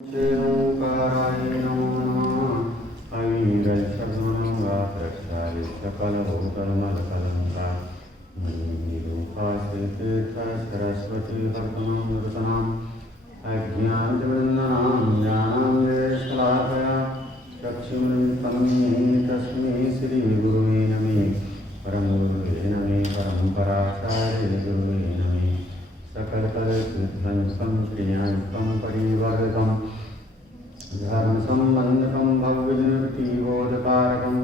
ओंकाराय नमो नमः। अविरक्षगुणगात्रक्षाय सकलभूतलमलकलङ्का निरूपाश्रीतीर्थ सरस्वती हरतमृतनाम् अज्ञानवृन्दानां ज्ञानामृतशलाकया चक्षुरुन्मिलितं तस्मै श्रीगुरुवे नमः। परमगुरुवे नमः। परमपराचार्य गुरुवे नमः। सकलकलसिद्धं प्रियान्तं परिवर्धकं धर्मसम्बन्धकं भव्यजनतीबोधकारकं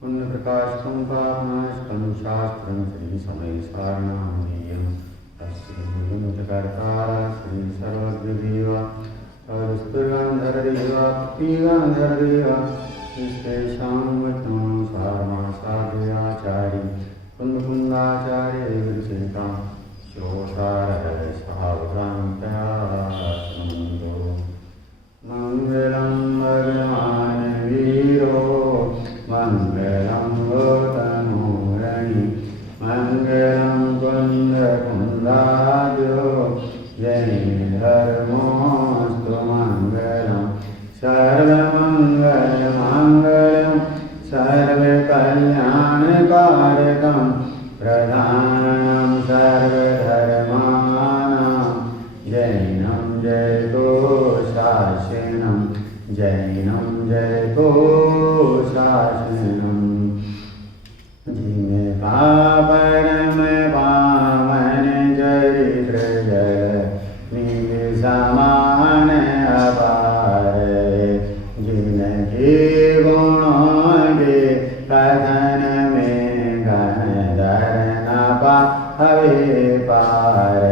पुण्यप्रकाशकं पापनाशकं शास्त्रं श्रीसमयसारणामयं तस्मै श्रीसर्वज्ञदेव तदस्तुगान्धरदेव भक्तिगान्धरदेव विश्वेशां वचनं सारमासाद्याचार्य कुन्दकुन्दाचार्य विरचितां सावधानतया मङ्गलं भगवान् वीरो मङ्गलं गोतनोरणि मङ्गलं कुन्दकुन्दाद्यो जयधर्मोऽस्तु मङ्गलं सर्वमङ्गलमाङ्गल्यं सर्वकल्याणकारकं प्रधानं सर्वधर्माणां जैनं जयतो शासनं जैनं जयतो शासनं जिनका परम पावन चरित्र जय निज समान अपार जिनके गुणों के कथन में गणधर न पावे पार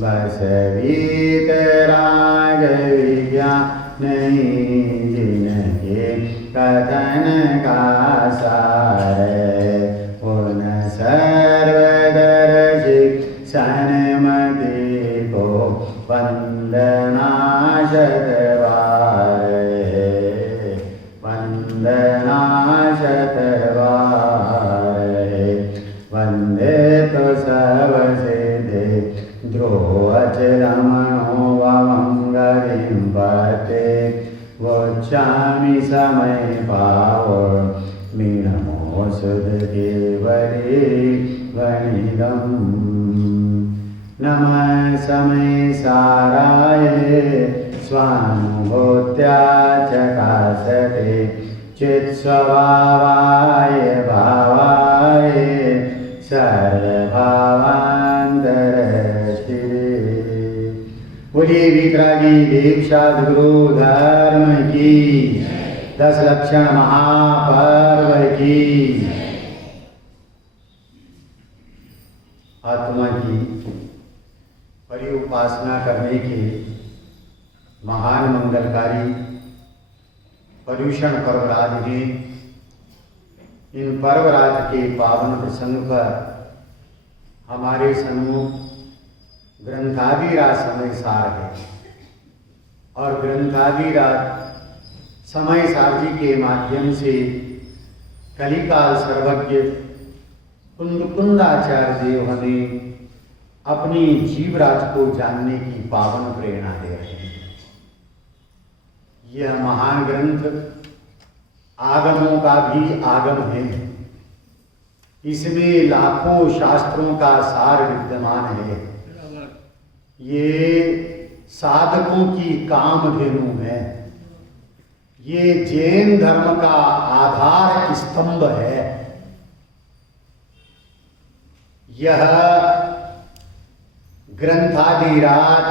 बस वीतराग विज्ञान नहीं जिनके कथन का सार पूर्ण सर्वदर्शी सन्मति को वंदना शतवार वंदना शतवार वंदे तो सबसिद्धे ध्रुवचरमणो वमङ्गलिं पते वोच्छामि समय पावो मीनमो सुधकेवले गणितं नमः समय साराय स्वानुभूत्या चकासते चित्स्वभावाय भावाय सर्वभावान्तरश्री बोलिए वितरागी देव सद्गुरु धर्म की 10 लक्षण महापर्व की आत्मा की परि उपासना करने के महान मंगलकारी पर्युषण पर्वराज हैं। इन पर्वराज के पावन प्रसंग पर हमारे सम्मुख ग्रंथादिराज समय सार है और ग्रंथादिराज समय सार जी के माध्यम से कलिकाल सर्वज्ञ कुंदाचार्य देव हमें अपनी जीवराज को जानने की पावन प्रेरणा दे रहे हैं। यह महान ग्रंथ आगमों का भी आगम है। इसमें लाखों शास्त्रों का सार विद्यमान है। ये साधकों की कामधेनु है। ये जैन धर्म का आधार स्तंभ है। यह ग्रंथादिराज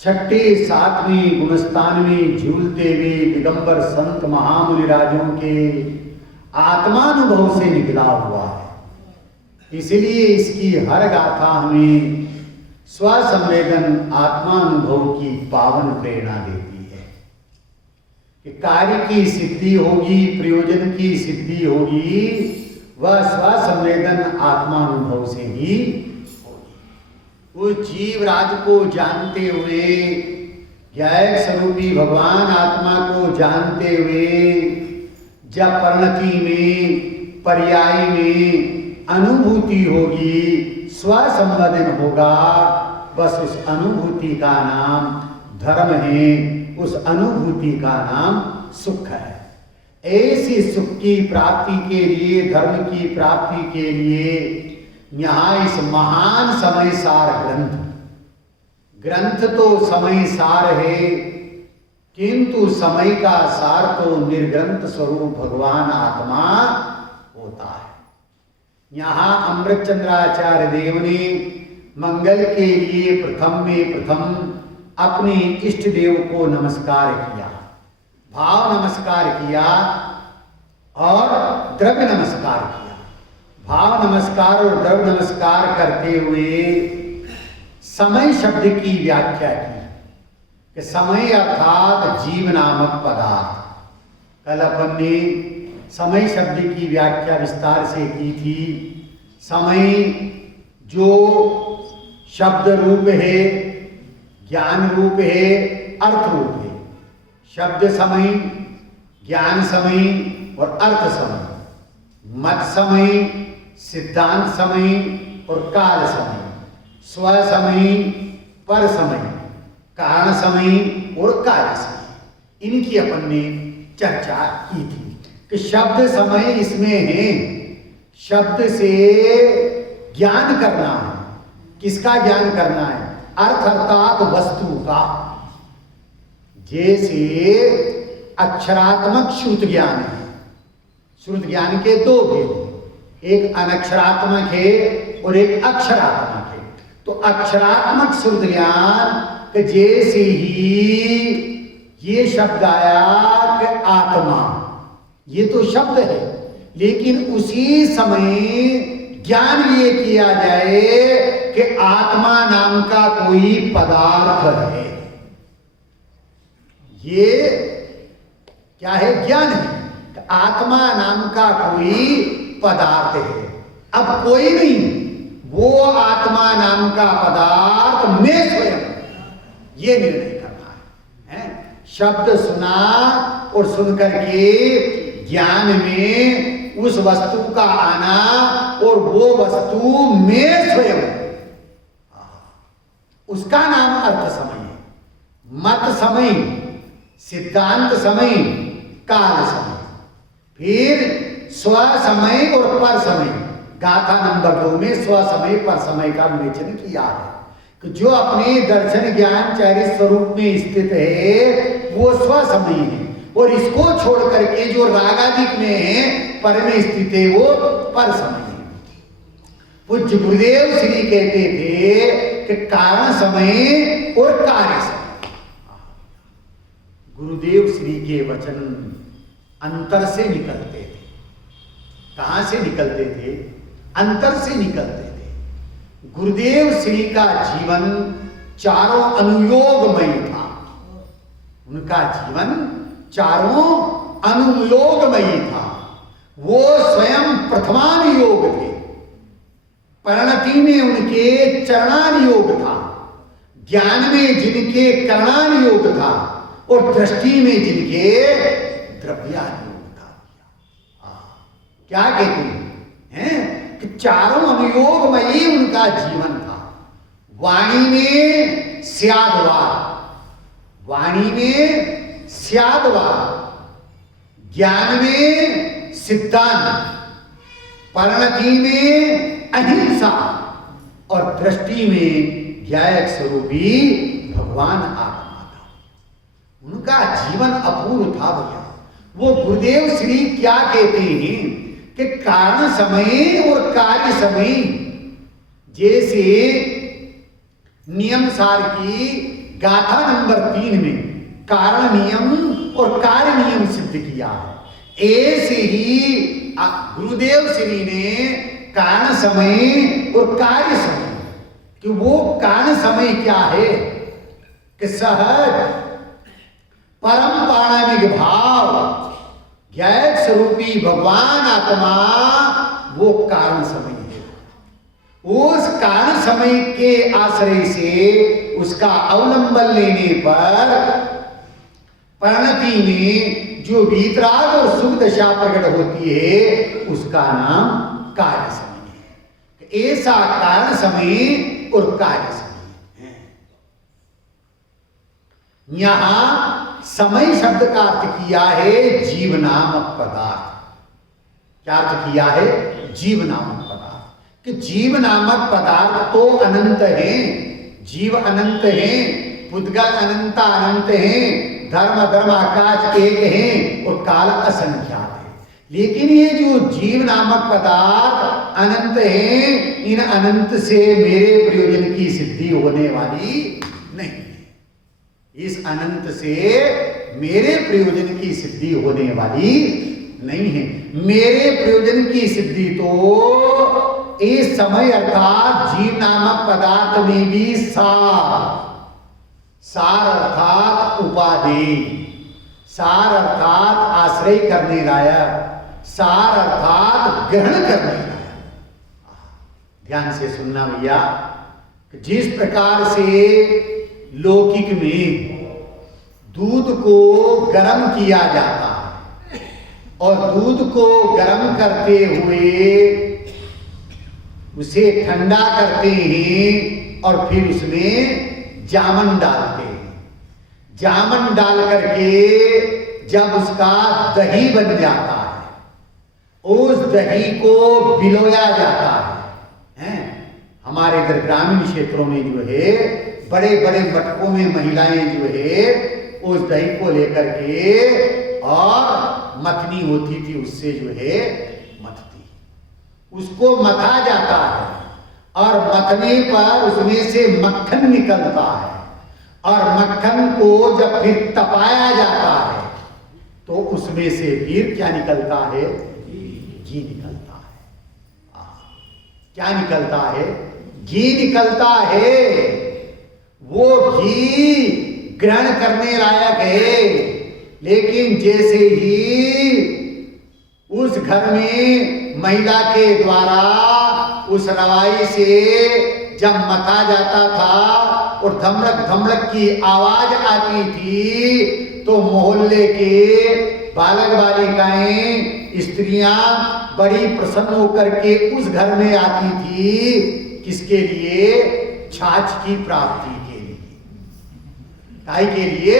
6ठी 7वीं गुणस्थान में झूलते हुए दिगंबर संत महामुनिराजों के आत्मानुभव से निकला हुआ है। इसलिए इसकी हर गाथा हमें स्वसंवेदन आत्मानुभव की पावन प्रेरणा देती है कि कार्य की सिद्धि होगी, प्रयोजन की सिद्धि होगी, वह स्वसंवेदन आत्मानुभव से ही उस जीवराज को जानते हुए, ज्ञायक स्वरूपी भगवान आत्मा को जानते हुए जब परिणति में पर्याय में अनुभूति होगी, स्वसंवेदन होगा, बस उस अनुभूति का नाम धर्म है, उस अनुभूति का नाम सुख है। ऐसी सुख की प्राप्ति के लिए, धर्म की प्राप्ति के लिए यहाँ इस महान समय सार ग्रंथ तो समय सार है, किंतु समय का सार तो निर्ग्रंथ स्वरूप भगवान आत्मा होता है। यहाँ अमृतचंद्राचार्य देव ने मंगल के लिए प्रथम अपने इष्ट देव को नमस्कार किया, भाव नमस्कार किया और द्रव्य नमस्कार किया। भाव नमस्कार और द्रव्य नमस्कार करते हुए समय शब्द की व्याख्या की कि समय अर्थात जीव नामक पदार्थ। कल अपन ने समय शब्द की व्याख्या विस्तार से की थी। समय जो शब्द रूप है, ज्ञान रूप है, अर्थ रूप है। शब्द समय, ज्ञान समय और अर्थ समय, मत समय, सिद्धांत समय और काल समय, स्व समय, पर समय, कारण समय और कार्य समय, इनकी अपन ने चर्चा की थी कि शब्द समय इसमें है। शब्द से ज्ञान करना है। किसका ज्ञान करना है? अर्थ अर्थात वस्तु का। जैसे अक्षरात्मक श्रुत ज्ञान है। श्रुत ज्ञान के दो भेद हैं, एक अनक्षरात्मक है और एक अक्षरात्मक है। तो अक्षरात्मक श्रुत ज्ञान कि जैसे ही ये शब्द आया कि आत्मा, ये तो शब्द है, लेकिन उसी समय ज्ञान ये किया जाए कि आत्मा नाम का कोई पदार्थ है। ये क्या है? ज्ञान है। आत्मा नाम का कोई पदार्थ है। अब कोई नहीं, वो आत्मा नाम का पदार्थ मैं स्वयं, ये निर्णय करना है। शब्द सुना और सुनकर के ज्ञान में उस वस्तु का आना और वो वस्तु मैं स्वयं, उसका नाम अर्थ समय है। मत समय, सिद्धांत समय, काल समय, फिर स्व समय और पर समय। गाथा नंबर 2 में स्व समय पर समय का विवेचन किया है कि जो अपने दर्शन ज्ञान चारित स्वरूप में स्थित है वो स्व समय है, और इसको छोड़ करके जो रागादिक में है, पर में स्थित है, वो पर समय है। पूज्य गुरुदेव श्री कहते थे कि कारण समय और कार्य समय। गुरुदेव श्री के वचन अंतर से निकलते थे। कहां से निकलते थे? अंतर से निकलते थे। गुरुदेव श्री का जीवन चारों अनुयोगमय था। उनका जीवन चारों अनुयोगमयी था। वो स्वयं प्रथमानुयोग थे। परिणति में उनके चरणानुयोग था, ज्ञान में जिनके करणानुयोग था और दृष्टि में जिनके द्रव्यानुयोग था। क्या कहते हैं कि चारों अनुयोगमयी उनका जीवन था। वाणी में स्यादवाद, वाणी में स्यादवाद, ज्ञान में सिद्धांत, परिणति में अहिंसा और दृष्टि में ज्ञायक स्वरूपी भगवान आत्मा था। उनका जीवन अपूर्व था भैया। वो गुरुदेव श्री क्या कहते हैं कि कारण समय और कार्य समय, जैसे नियम सार की गाथा नंबर 3 में कारण नियम और कार्य नियम सिद्ध किया है, ऐसे ही गुरुदेव श्री ने कारण समय और कार्य समय, कि वो कारण समय क्या है कि सहज परम पाणिनिक भाव ज्ञायक स्वरूपी भगवान आत्मा, वो कारण समय है। उस कारण समय के आश्रय से, उसका अवलंबन लेने पर परिणति में जो वीतराग और सुख दशा प्रकट होती है, उसका नाम कार्य समय है। ऐसा कारण समय और कार्य समय है। यहां समय शब्द का अर्थ किया है जीव नामक पदार्थ। क्या अर्थ किया है? जीव नामक पदार्थ। कि जीव नामक पदार्थ तो अनंत है, जीव अनंत है, पुद्गल अनंता अनंत है, धर्म धर्म आकाश एक है और काल असंख्यात है। लेकिन ये जो जीव नामक पदार्थ अनंत है, इन अनंत से मेरे प्रयोजन की सिद्धि होने वाली नहीं है। इस अनंत से मेरे प्रयोजन की सिद्धि होने वाली नहीं है। मेरे प्रयोजन की सिद्धि तो इस समय अर्थात जीव नामक पदार्थ में भी सार अर्थात उपाधि, सार अर्थात आश्रय करने लायक, सार अर्थात ग्रहण करने लायक। ध्यान से सुनना भैया, जिस प्रकार से लौकिक में दूध को गर्म किया जाता है और दूध को गर्म करते हुए उसे ठंडा करते हैं और फिर उसमें जामन डालते हैं। जामन डाल करके जब उसका दही बन जाता है, उस दही को बिलोया जाता है। हमारे इधर ग्रामीण क्षेत्रों में जो है बड़े बड़े मटकों में महिलाएं जो है उस दही को लेकर के और मथनी होती थी, उससे जो है मथती, उसको मथा जाता है और मथने पर उसमें से मक्खन निकलता है और मक्खन को जब फिर तपाया जाता है तो उसमें से फिर क्या निकलता है? घी निकलता है। क्या निकलता है? घी निकलता है। वो घी ग्रहण करने लायक है, लेकिन जैसे ही उस घर में महिला के द्वारा उस रवाई से जब मथा जाता था और धमड़क धमड़क की आवाज आती थी तो मोहल्ले के बालक बालिकाएं, स्त्रियां बड़ी प्रसन्न होकर के उस घर में आती थी। किसके लिए? छाछ की प्राप्ति के लिए। काय के लिए?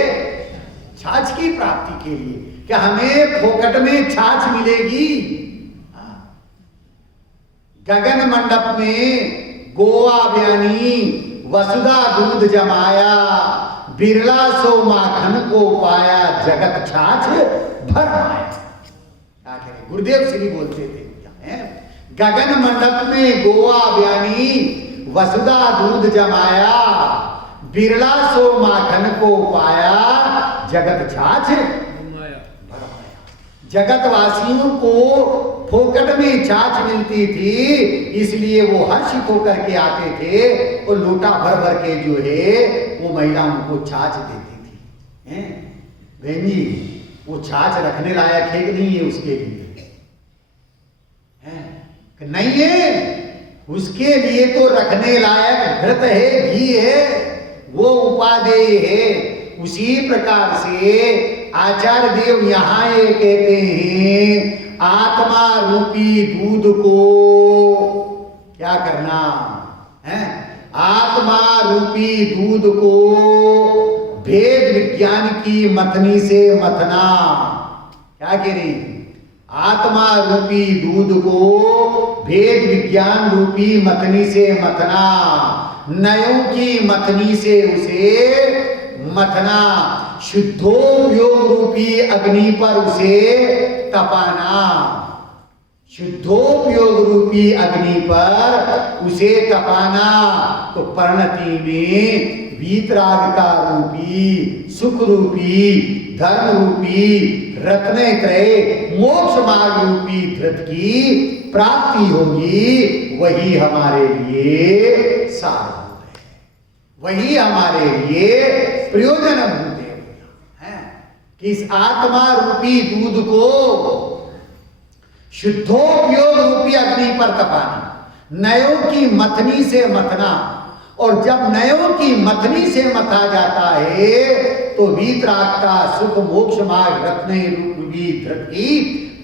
छाछ की प्राप्ति के लिए। क्या हमें फोकट में छाछ मिलेगी? गगन मंडप में गोवा बयानी वसुधा दूध जमाया, बिरला सो माखन को पाया, जगत छाछ भर आया। क्या करें? गुरुदेव श्री बोलते थे, गगन मंडप में गोवा बयानी वसुधा दूध जमाया, बिरला सो माखन को पाया, जगत छाछ जगतवासियों को फोकट में छाछ मिलती थी, इसलिए वो हर्षित होकर के आते थे और लोटा भर भर के जो है वो महिलाओं को छाछ देती थी। बहन जी, वो छाछ रखने लायक है कि नहीं है? उसके लिए नहीं है, उसके लिए तो रखने लायक घृत है, घी है, वो उपादेय है। उसी प्रकार से आचार्य देव यहाँ ये कहते हैं, आत्मा रूपी दूध को क्या करना है? आत्मा रूपी दूध को भेद विज्ञान की मथनी से मथना। क्या कह रही? आत्मा रूपी दूध को भेद विज्ञान रूपी मथनी से मथना, नयों की मथनी से उसे मथना, शुद्धोपयोग रूपी अग्नि पर उसे तपाना, शुद्धोपयोग रूपी अग्नि पर उसे तपाना। तो परिणति में वीतराग का रूपी, सुख रूपी, धर्म रूपी, रत्नत्रय मोक्ष मार्ग रूपी धृत की प्राप्ति होगी। वही हमारे लिए सारभूत है, वही हमारे लिए प्रयोजन भूत है कि इस आत्मा रूपी दूध को शुद्धोपयोग रूपी अग्नि पर तपाना, नयों की मथनी से मथना। और जब नयों की मथनी से मथा जाता है तो वीतराग का सुख मोक्ष मार्ग रत्न रूपी धृत की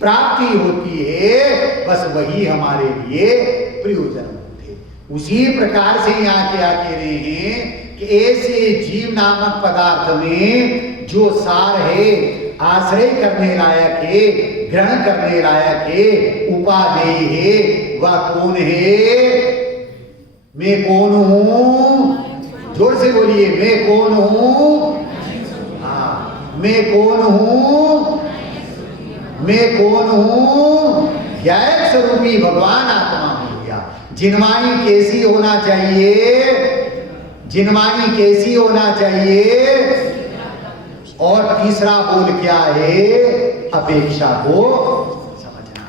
प्राप्ति होती है। बस वही हमारे लिए प्रयोजन होते। उसी प्रकार से यहाँ क्या कह रहे हैं कि ऐसे जीव नामक पदार्थ में जो सार है, आश्रय करने लायक है, ग्रहण करने लायक है, उपादेय है, वह कौन है? मैं कौन हूं? जोर से बोलिए, मैं कौन हूं? हाँ, मैं कौन हूं? मैं कौन हूं? ज्ञायक स्वरूपी भगवान आत्मा हो गया। जिनवाणी कैसी होना चाहिए? जिनवाणी कैसी होना चाहिए? और तीसरा बोल क्या है? अपेक्षा को समझना।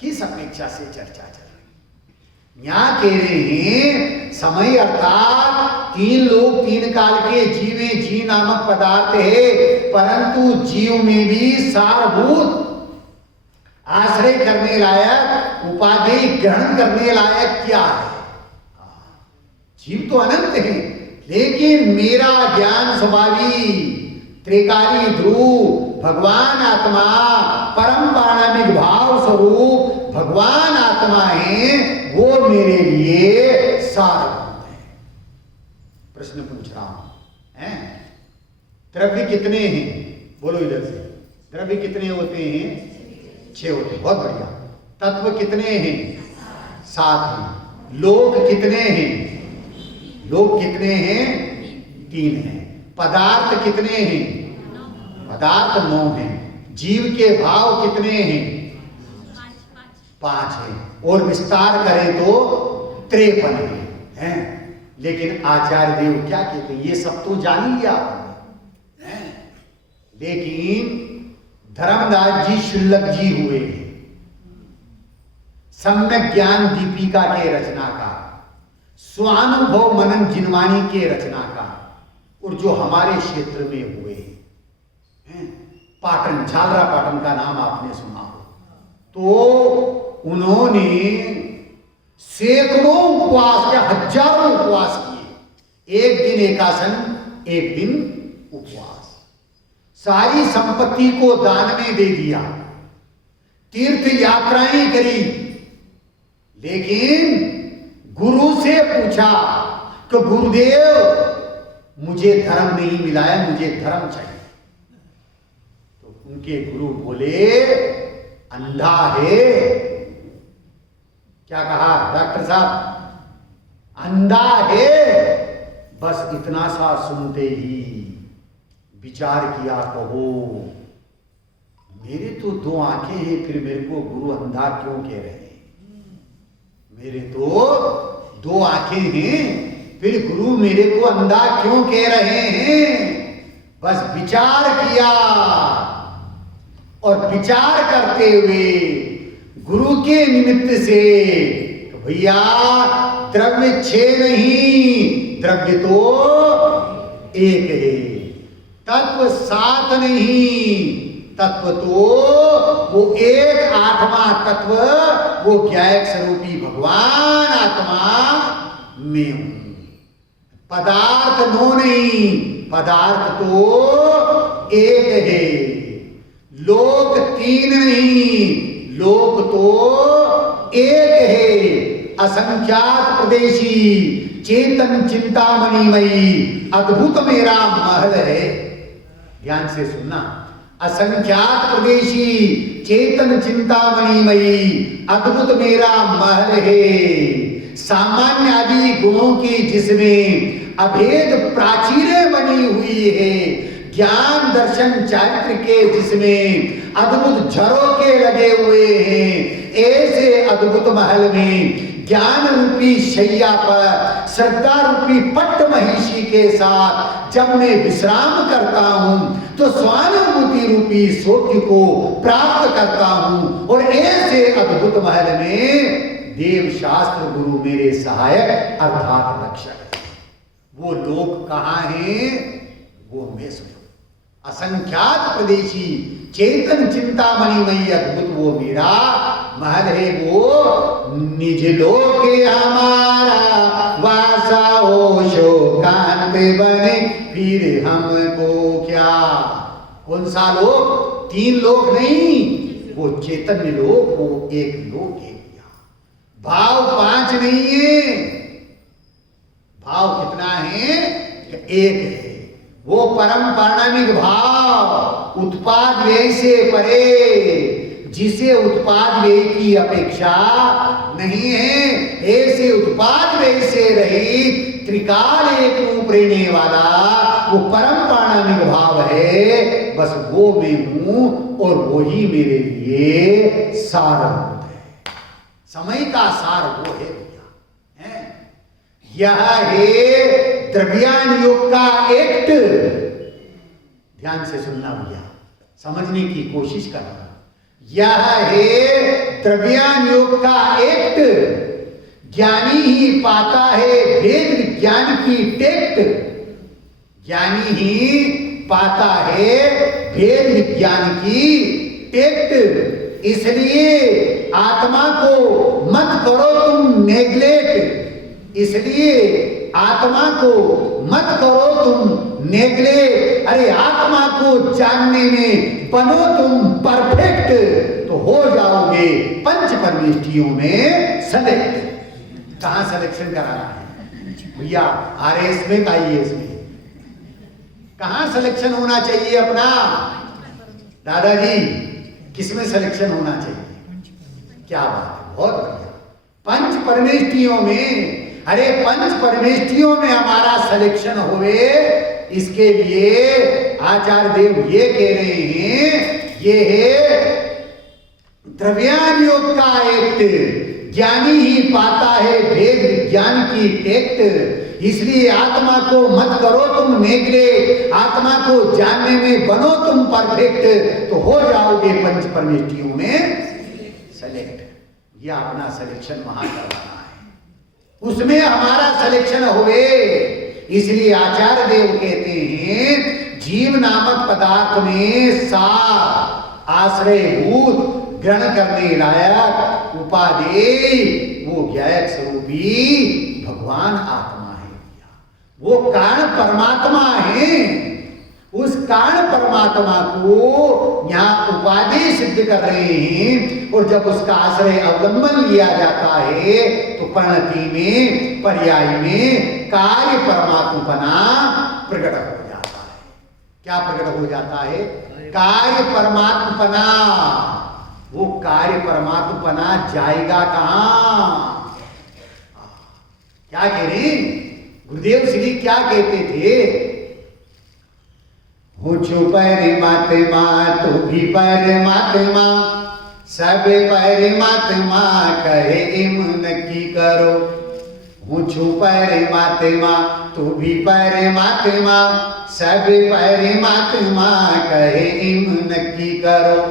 किस अपेक्षा से चर्चा चल रही? यहां कह रहे हैं समय अर्थात तीन लोग तीन काल के जीवे जी नामक पदार्थ है, परंतु जीव में भी सारभूत आश्रय करने लायक, उपाधि ग्रहण करने लायक क्या है? जीव तो अनंत है, लेकिन मेरा ज्ञान स्वभावी त्रिकाली ध्रुव भगवान आत्मा, परम पारमिक भाव स्वरूप भगवान आत्मा है, वो मेरे लिए सारभूत है। प्रश्न पूछ रहा हूं, हैं? द्रव्य कितने हैं? बोलो इधर से। द्रव्य कितने होते हैं? 6 होते हैं। बहुत बढ़िया। तत्व कितने हैं? 7 हैं। लोक कितने हैं? लोक कितने हैं? 3 हैं। पदार्थ कितने हैं? पदार्थ 9 हैं। जीव के भाव कितने हैं? 5 हैं। और विस्तार करें तो 53 हैं। लेकिन आचार्य देव क्या कहते हैं? ये सब तो जान लिया आपने, लेकिन धर्मदास जी शुल्लक जी हुए हैं, सम्यक ज्ञान दीपिका के रचनाकार, स्वानुभव मनन जिनवाणी के रचनाकार, और जो हमारे क्षेत्र में हुए हैं, पाटन, झालरा पाटन का नाम आपने सुना हो, तो उन्होंने सैकड़ों उपवास या हजारों उपवास किए। एक दिन एकासन, एक दिन उपवास, सारी संपत्ति को दान में दे दिया, तीर्थ यात्राएं करी, लेकिन गुरु से पूछा कि गुरुदेव मुझे धर्म नहीं मिला है, मुझे धर्म चाहिए। तो उनके गुरु बोले अंधा है। क्या कहा डॉक्टर साहब? अंधा है। बस इतना सा सुनते ही विचार किया, कहो मेरे तो 2 आंखें हैं, फिर मेरे को गुरु अंधा क्यों कह रहे हैं? मेरे तो 2 आंखें हैं, फिर गुरु मेरे को अंधा क्यों कह रहे हैं? बस विचार किया, और विचार करते हुए गुरु के निमित्त से, तो भैया द्रव्य 6 नहीं, द्रव्य तो 1 है, तत्व 7 नहीं, तत्व तो वो 1 8वां तत्व, वो ज्ञायक स्वरूपी भगवान आत्मा में हूं। पदार्थ 9 नहीं, पदार्थ तो 1 है। लोक 3 नहीं, लोक तो 1 है। असंख्यात प्रदेशी चेतन चिंतामणिमयी अद्भुत मेरा महल है। ध्यान से सुनना। असंख्यात प्रदेशी चेतन चिंतामणिमयी अद्भुत मेरा महल है। सामान्य आदि गुणों की जिसमें अभेद प्राचीरें बनी हुई है, ज्ञान दर्शन चारित्र के जिसमें अद्भुत झरोके लगे हुए हैं, ऐसे अद्भुत महल में ज्ञान रूपी शैया पर श्रद्धा रूपी पट्ट महिषी के साथ जब मैं विश्राम करता हूं, तो स्वानुभूति रूपी सौख्य को प्राप्त करता हूं। और ऐसे अद्भुत महल में देव शास्त्र गुरु मेरे सहायक अर्थात रक्षक है। वो लोग कहां हैं? वो मैं स्वयं। असंख्यात प्रदेशी चेतन चिंतामणिमयी अद्भुत वो मेरा महल है। वो निज लोक हमारा वासा हो, शोकांत बने फिर हमको क्या। कौन सा लोक? 3 लोक नहीं, वो चैतन्य लोक, वो 1 लोक है। भाव 5 नहीं है, भाव कितना है? एक है। वो परम पारणामिक भाव उत्पाद व्यय से परे, जिसे उत्पाद व्यय की अपेक्षा नहीं है, ऐसे उत्पाद व्यय से रहित त्रिकाल एक रूप रहने वाला वो परम पारणामिक भाव है। बस वो मैं हूं और वो ही मेरे लिए सारभूत है। समय का सार वो है भैया, है? यह है द्रव्यान योग का एक्ट। ध्यान से सुनना भैया, समझने की कोशिश करना। यह है द्रव्यान योग का एक्ट। ज्ञानी ही पाता है भेद विज्ञान की टेक्ट। ज्ञानी ही पाता है भेद विज्ञान की टेक्ट। इसलिए आत्मा को मत करो तुम नेग्लेक्ट। इसलिए आत्मा को मत करो तुम नेग्लेक्ट। अरे आत्मा को जानने में बनो तुम परफेक्ट, तो हो जाओगे पंच परमेष्ठियों में सेलेक्ट। कहां सिलेक्शन कराना है भैया? आरएस में का आईएएस में? कहां सिलेक्शन होना चाहिए अपना? दादाजी किसमें सिलेक्शन होना चाहिए? क्या बात है, बहुत बढ़िया। पंच परमेष्ठियों में। अरे पंच परमेष्ठियों में हमारा सिलेक्शन होवे, इसके लिए आचार्य देव ये कह रहे हैं, ये है द्रव्यान योग का एक्ट। ज्ञानी ही पाता है भेद विज्ञान की टेक्ट। इसलिए आत्मा को मत करो तुम नेग्लेक्ट। आत्मा को जानने में बनो तुम परफेक्ट, तो हो जाओगे पंच परमेष्ठियों में सेलेक्ट। यह अपना सिलेक्शन वहां करवाना है, उसमें हमारा सिलेक्शन हुए। इसलिए आचार्य देव कहते हैं जीव नामक पदार्थ में सार आश्रयभूत ग्रहण करने लायक उपादेय वो ज्ञायक स्वरूपी भगवान आत्मा है। वो कारण परमात्मा है। उस कारण परमात्मा को यहाँ उपादेय सिद्ध कर रहे हैं। और जब उसका आश्रय अवलंबन लिया जाता है तो परिणति में, पर्याय में कार्य परमात्मपना प्रकट हो जाता है। क्या प्रकट हो जाता है? कार्य परमात्मपना। वो कार्य परमात्मपना जाएगा कहां? क्या कह रहे गुरुदेव श्री? क्या कहते थे? हो परमात्मा तो भी परमात्मा, सब परमात्मा कहे इमन की करो। हो परमात्मा तो भी परमात्मा, सब परमात्मा कहे इमन की करो।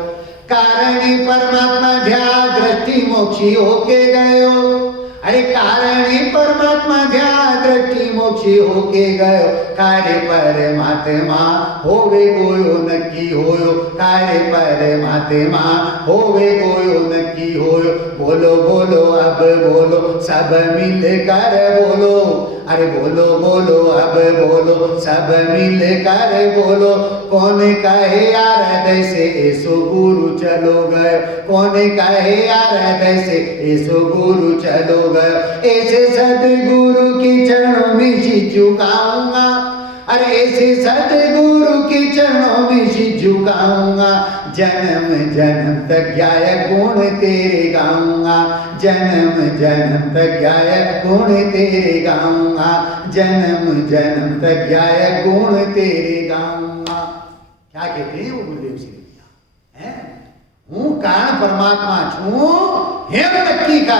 कारण परमात्मा ध्या दृष्टि मोक्षी होके गयो। अरे कारण परमात्मा ध्या दृष्टि मोक्षी होके गयो। कार्य परमात्मा होवे गोयो नक्की होयो। कार्य परमात्मा होवे गोयो नक्की होयो। बोलो बोलो अब बोलो सब मिल कर बोलो। अरे बोलो बोलो अब बोलो सब मिल कर बोलो। कौन कहे यार ऐसे ऐसो गुरु चलो गए। कौन कहे यार ऐसे ऐसो गुरु चलो गए। ऐसे सदगुरु के चरणों में सिर झुकाऊंगा। अरे ऐसे सदगुरु के चरणों में सिर झुकाऊंगा। जन्म जन्म तक गायक गुण तेरे गाऊंगा। जन्म जन्म तक गायक गुण तेरे गाऊंगा। जन्म जन्म तक गायक गुण तेरे गाऊंगा। क्या कहते हैं वो गुरुदेव श्री है? हूं कारण परमात्मा छू हेम नक्की का।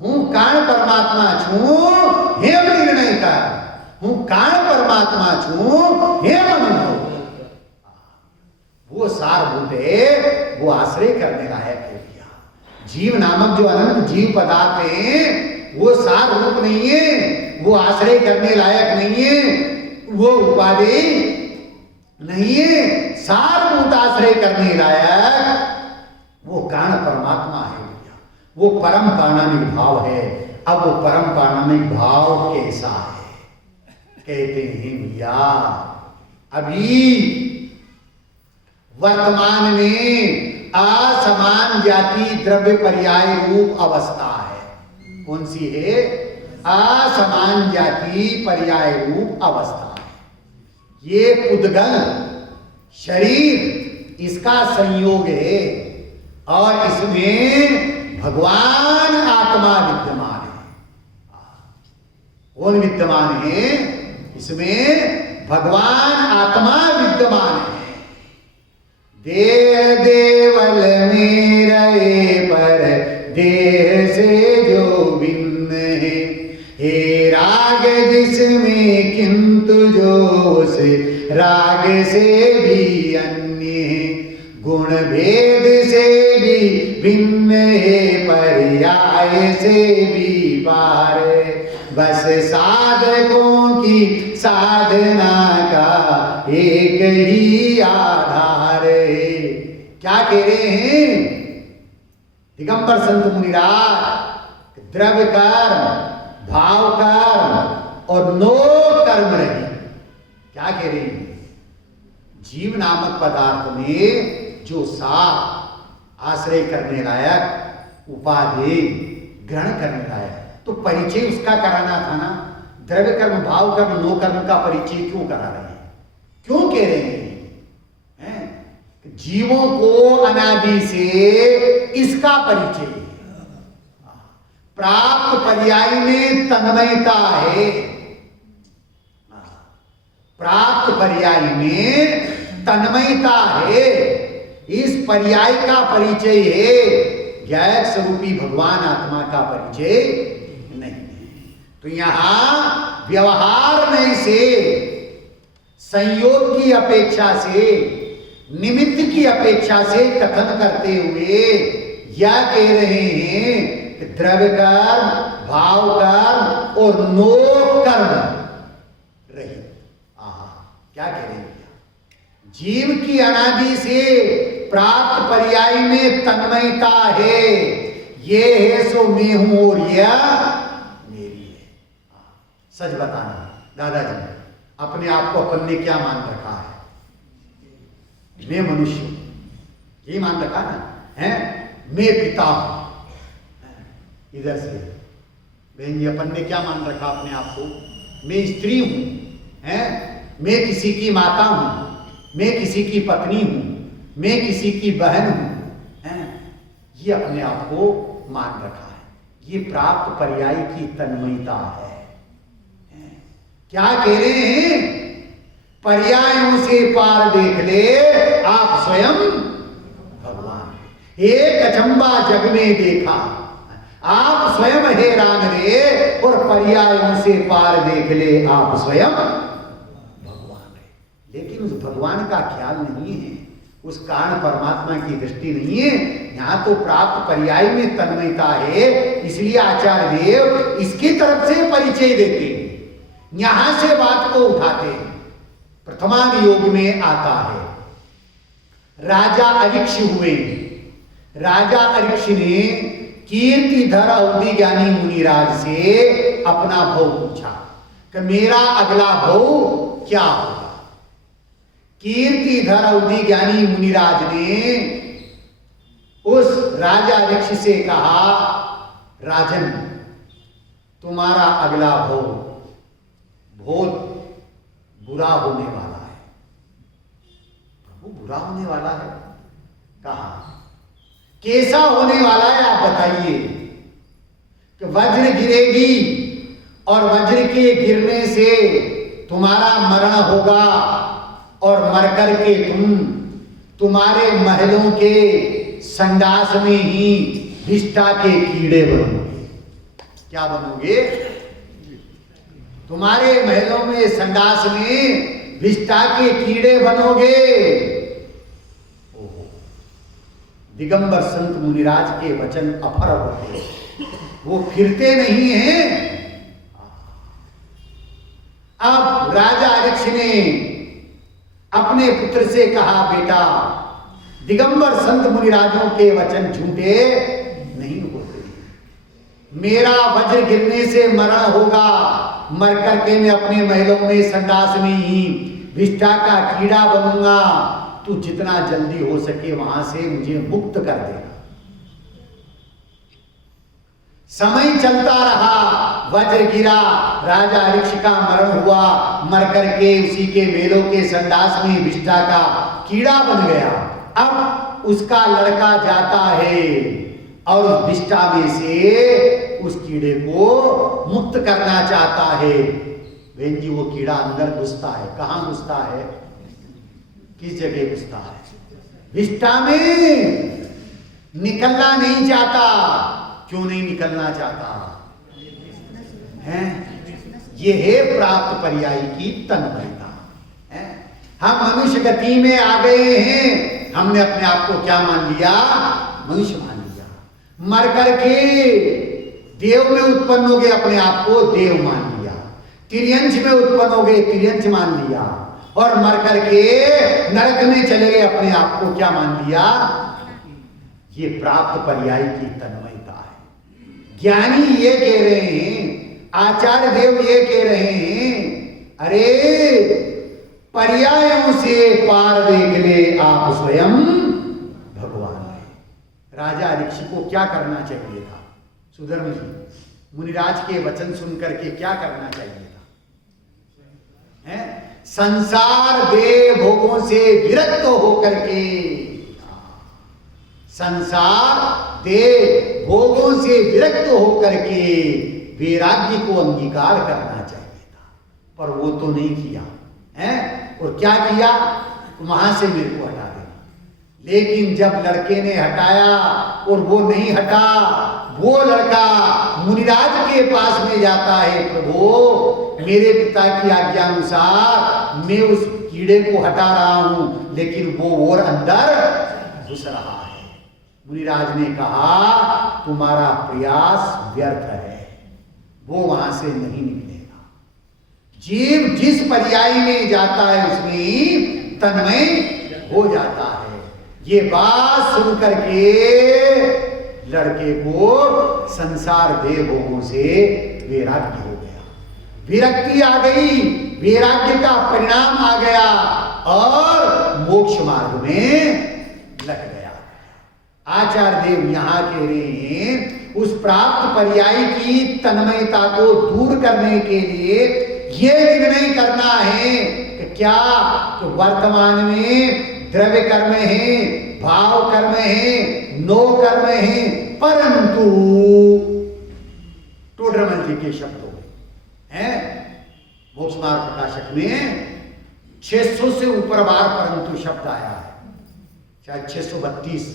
हूं कारण परमात्मा छू हेम निर्णय का। हूं कारण परमात्मा छू हेम अनुभव। वो सारभूत है, वो आश्रय करने लायक है भैया। जीव नामक जो अनंत जीव पदार्थ है वो सार रूप नहीं है, वो आश्रय करने लायक नहीं है, वो उपादेय नहीं है। सारभूत आश्रय करने लायक वो कारण परमात्मा है भैया। वो परम पारणामिक भाव है। अब वो परम पारणामिक भाव कैसा है? कहते हैं भैया अभी वर्तमान में असमान जाति द्रव्य पर्याय रूप अवस्था है। कौन सी है? असमान जाति पर्याय रूप अवस्था। ये पुद्गल शरीर इसका संयोग है और इसमें भगवान आत्मा विद्यमान है। कौन विद्यमान है? इसमें भगवान आत्मा विद्यमान है। देह देवल मेरे पर देह से जो भिन्न है, हे राग जिसमें किंतु जो उस राग से भी अन्य है, गुण भेद से भी भिन्न है, पर्याय से भी पार, बस साधकों की साधना का एक ही आधार है। क्या कह रहे हैं दिगंबर संत मुनिराज? द्रव्य कर्म, भाव कर्म और नो कर्म रही। क्या कह रहे हैं? जीव नामक पदार्थ में जो साथ आश्रय करने लायक, उपाधि ग्रहण करने लायक, तो परिचय उसका कराना था ना। द्रव्य कर्म, भाव कर्म, नो कर्म का परिचय क्यों करा रहे हैं? क्यों कह रहे हैं? जीवों को अनादि से इसका परिचय है। प्राप्त पर्याय में तन्मयता है। प्राप्त पर्याय में तन्मयता है। इस पर्याय का परिचय है, ज्ञायक स्वरूपी भगवान आत्मा का परिचय नहीं है। तो यहां व्यवहार में से, संयोग की अपेक्षा से, निमित्त की अपेक्षा से कथन करते हुए यह कह रहे हैं कि द्रव्य कर्म, भाव कर्म और नो कर्म रहित। क्या कह रहे हैं? जीव की अनादि से प्राप्त पर्याय में तन्मयता है। ये है सो मैं हूं और यह मेरी है। सच बताना दादाजी, अपने आप को अपन ने क्या मान रखा है? मैं मनुष्य हूं, ये मान रखा ना है। मैं पिता हूं, इधर से बहन जी अपन ने क्या मान रखा अपने आप को? मैं स्त्री हूं, है, मैं किसी की माता हूं, मैं किसी की पत्नी हूं, मैं किसी की बहन हूं, है, ये अपने आप को मान रखा है। ये प्राप्त पर्याय की तन्मयता है। क्या कह रहे हैं? पर्यायों से पार देख ले आप स्वयं भगवान। एक अचंबा जग में देखा, आप स्वयं हैरान रे, और पर्यायों से पार देख ले आप स्वयं भगवान है। लेकिन उस भगवान का ख्याल नहीं है, उस कारण परमात्मा की दृष्टि नहीं है। यहां तो प्राप्त पर्याय में तन्मयता है, इसलिए आचार्य देव इसकी तरफ से परिचय देते हैं, यहां से बात को उठाते हैं। प्रथमान योग में आता है, राजा अरिक्ष हुए। राजा अरिक्ष ने कीर्तिधर अवधि ज्ञानी मुनिराज से अपना भव पूछा कि मेरा अगला भव क्या होगा। कीर्तिधर अवधि ज्ञानी मुनिराज ने उस राजा अरिक्ष से कहा, राजन तुम्हारा अगला भव बहुत बुरा होने वाला है। प्रभु बुरा होने वाला है? कहा कैसा होने वाला है आप बताइए। कि वज्र गिरेगी और वज्र के गिरने से तुम्हारा मरण होगा और मरकर के तुम्हारे महलों के संडास में ही विष्ठा के कीड़े बनोगे। क्या बनोगे? तुम्हारे महलों में संडास में विष्ठा के कीड़े बनोगे। दिगंबर संत मुनिराज के वचन अफर होते, वो फिरते नहीं हैं। अब राजा अरिक्ष ने अपने पुत्र से कहा, बेटा दिगंबर संत मुनिराजों के वचन झूठे नहीं होते। मेरा वज्र गिरने से मरण होगा, मर करके मैं अपने महलों में संडास में ही विष्ठा का कीड़ा बनूंगा। तू जितना जल्दी हो सके वहां से मुझे मुक्त कर देना। समय चलता रहा, वज्र गिरा, राजा ऋक्ष का मरण हुआ, मर करके उसी के मेलों के संडास में विष्ठा का कीड़ा बन गया। अब उसका लड़का जाता है और उस विष्ठा में से उस कीड़े को मुक्त करना चाहता है। बहन जी, वो कीड़ा अंदर घुसता है। कहां घुसता है? किस जगह घुसता है? विष्ठा में। निकलना नहीं चाहता। क्यों नहीं निकलना चाहता है? ये है प्राप्त पर्याय की तन्मयता है। हम मनुष्य गति में आ गए हैं। हमने अपने आप को क्या मान लिया? मनुष्य मान लिया। मर करके देव में उत्पन्न हो गए, अपने आप को देव मान लिया। तिर्यंश में उत्पन्न हो गए, तिर्यंश मान लिया। और मर करके नरक में चले गए, अपने आप को क्या मान लिया? ये प्राप्त पर्याय की तन्मयता है। ज्ञानी ये कह रहे हैं, आचार्य देव ये कह रहे हैं, अरे पर्यायों से पार देख ले आप स्वयं भगवान है। राजा ऋषि को क्या करना चाहिए था? सुधर्म जी, मुनिराज के वचन सुन करके क्या करना चाहिए था? है? संसार दे भोगों से विरक्त होकर के, संसार दे भोगों से विरक्त होकर के वैराग्य को अंगीकार करना चाहिए था, पर वो तो नहीं किया है। और क्या किया? वहां से मेरे को हटा देना। लेकिन जब लड़के ने हटाया और वो नहीं हटा, वो लड़का मुनिराज के पास में जाता है, प्रभु मेरे पिता की आज्ञा अनुसार मैं उस कीड़े को हटा रहा हूं, लेकिन वो और अंदर घुस रहा है। मुनिराज ने कहा तुम्हारा प्रयास व्यर्थ है, वो वहां से नहीं निकलेगा। जीव जिस पर्याय में जाता है उसमें तन्मय हो जाता है। ये बात सुन करके लड़के को संसार देह भोगों से वैराग्य हो गया, विरक्ति आ गई, वैराग्य का परिणाम आ गया और मोक्ष मार्ग में लग गया। आचार्य देव यहां कह रहे हैं उस प्राप्त पर्याय की तन्मयता को दूर करने के लिए ये निर्णय करना है कि क्या तो वर्तमान में द्रव्य कर्म है, भाव कर्म है, नो कर्म है, परंतु टोडरमल जी के शब्दों में है, मोक्ष मार्ग प्रकाशक में 600 से ऊपर बार परंतु शब्द आया है, शायद 632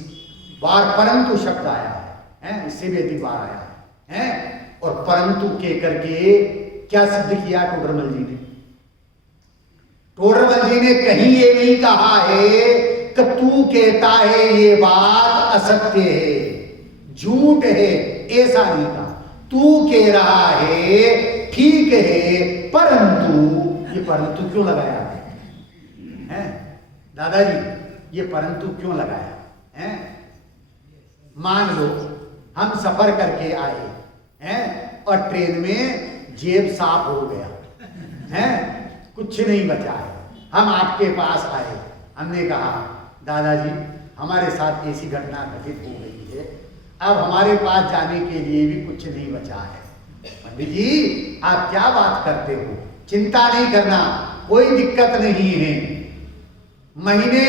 बार परंतु शब्द आया है, इससे भी अधिक बार आया है। और परंतु के करके क्या सिद्ध किया टोडरमल जी ने? टोडरमल जी ने कहीं ये नहीं कहा है कि तू कहता है ये बात असत्य है, झूठ है, ऐसा नहीं कहा। तू कह रहा है ठीक है, परंतु ये परंतु क्यों लगाया है? दादाजी ये परंतु क्यों लगाया है? मान लो हम सफर करके आए हैं और ट्रेन में जेब साफ हो गया है, कुछ नहीं बचा है। हम आपके पास आए, हमने कहा दादाजी हमारे साथ ऐसी घटना घटित हो गई है, अब हमारे पास जाने के लिए भी कुछ नहीं बचा है। पंडित जी आप क्या बात करते हो? चिंता नहीं करना, कोई दिक्कत नहीं है। महीने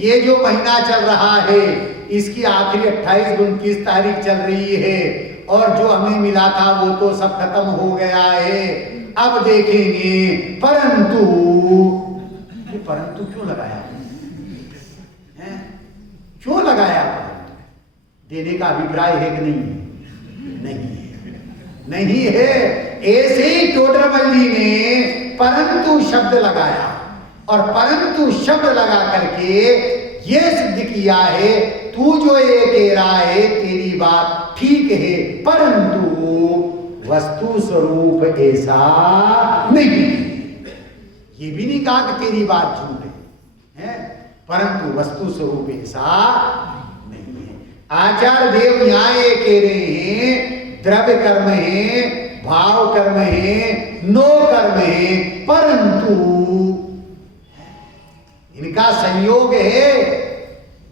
ये जो महीना चल रहा है इसकी आखिरी 28-29 तारीख चल रही है और जो हमें मिला था वो तो सब खत्म हो गया है, अब देखेंगे। परंतु ये परंतु क्यों लगाया है? क्यों लगाया? देने का अभिप्राय है कि नहीं? नहीं है, नहीं है। ऐसे ही टोडरमल जी ने परंतु शब्द लगाया और परंतु शब्द लगा करके ये सिद्ध किया है तू जो ये कह रहा है तेरी बात ठीक है, परंतु वस्तु स्वरूप ऐसा नहीं। ये भी नहीं कहा कि तेरी बात झूठ है, परंतु वस्तु स्वरूप ऐसा नहीं है। आचार्य देव यहां ये कह रहे हैं द्रव्य कर्म है, भाव कर्म है, नो कर्म है, परंतु इनका संयोग है,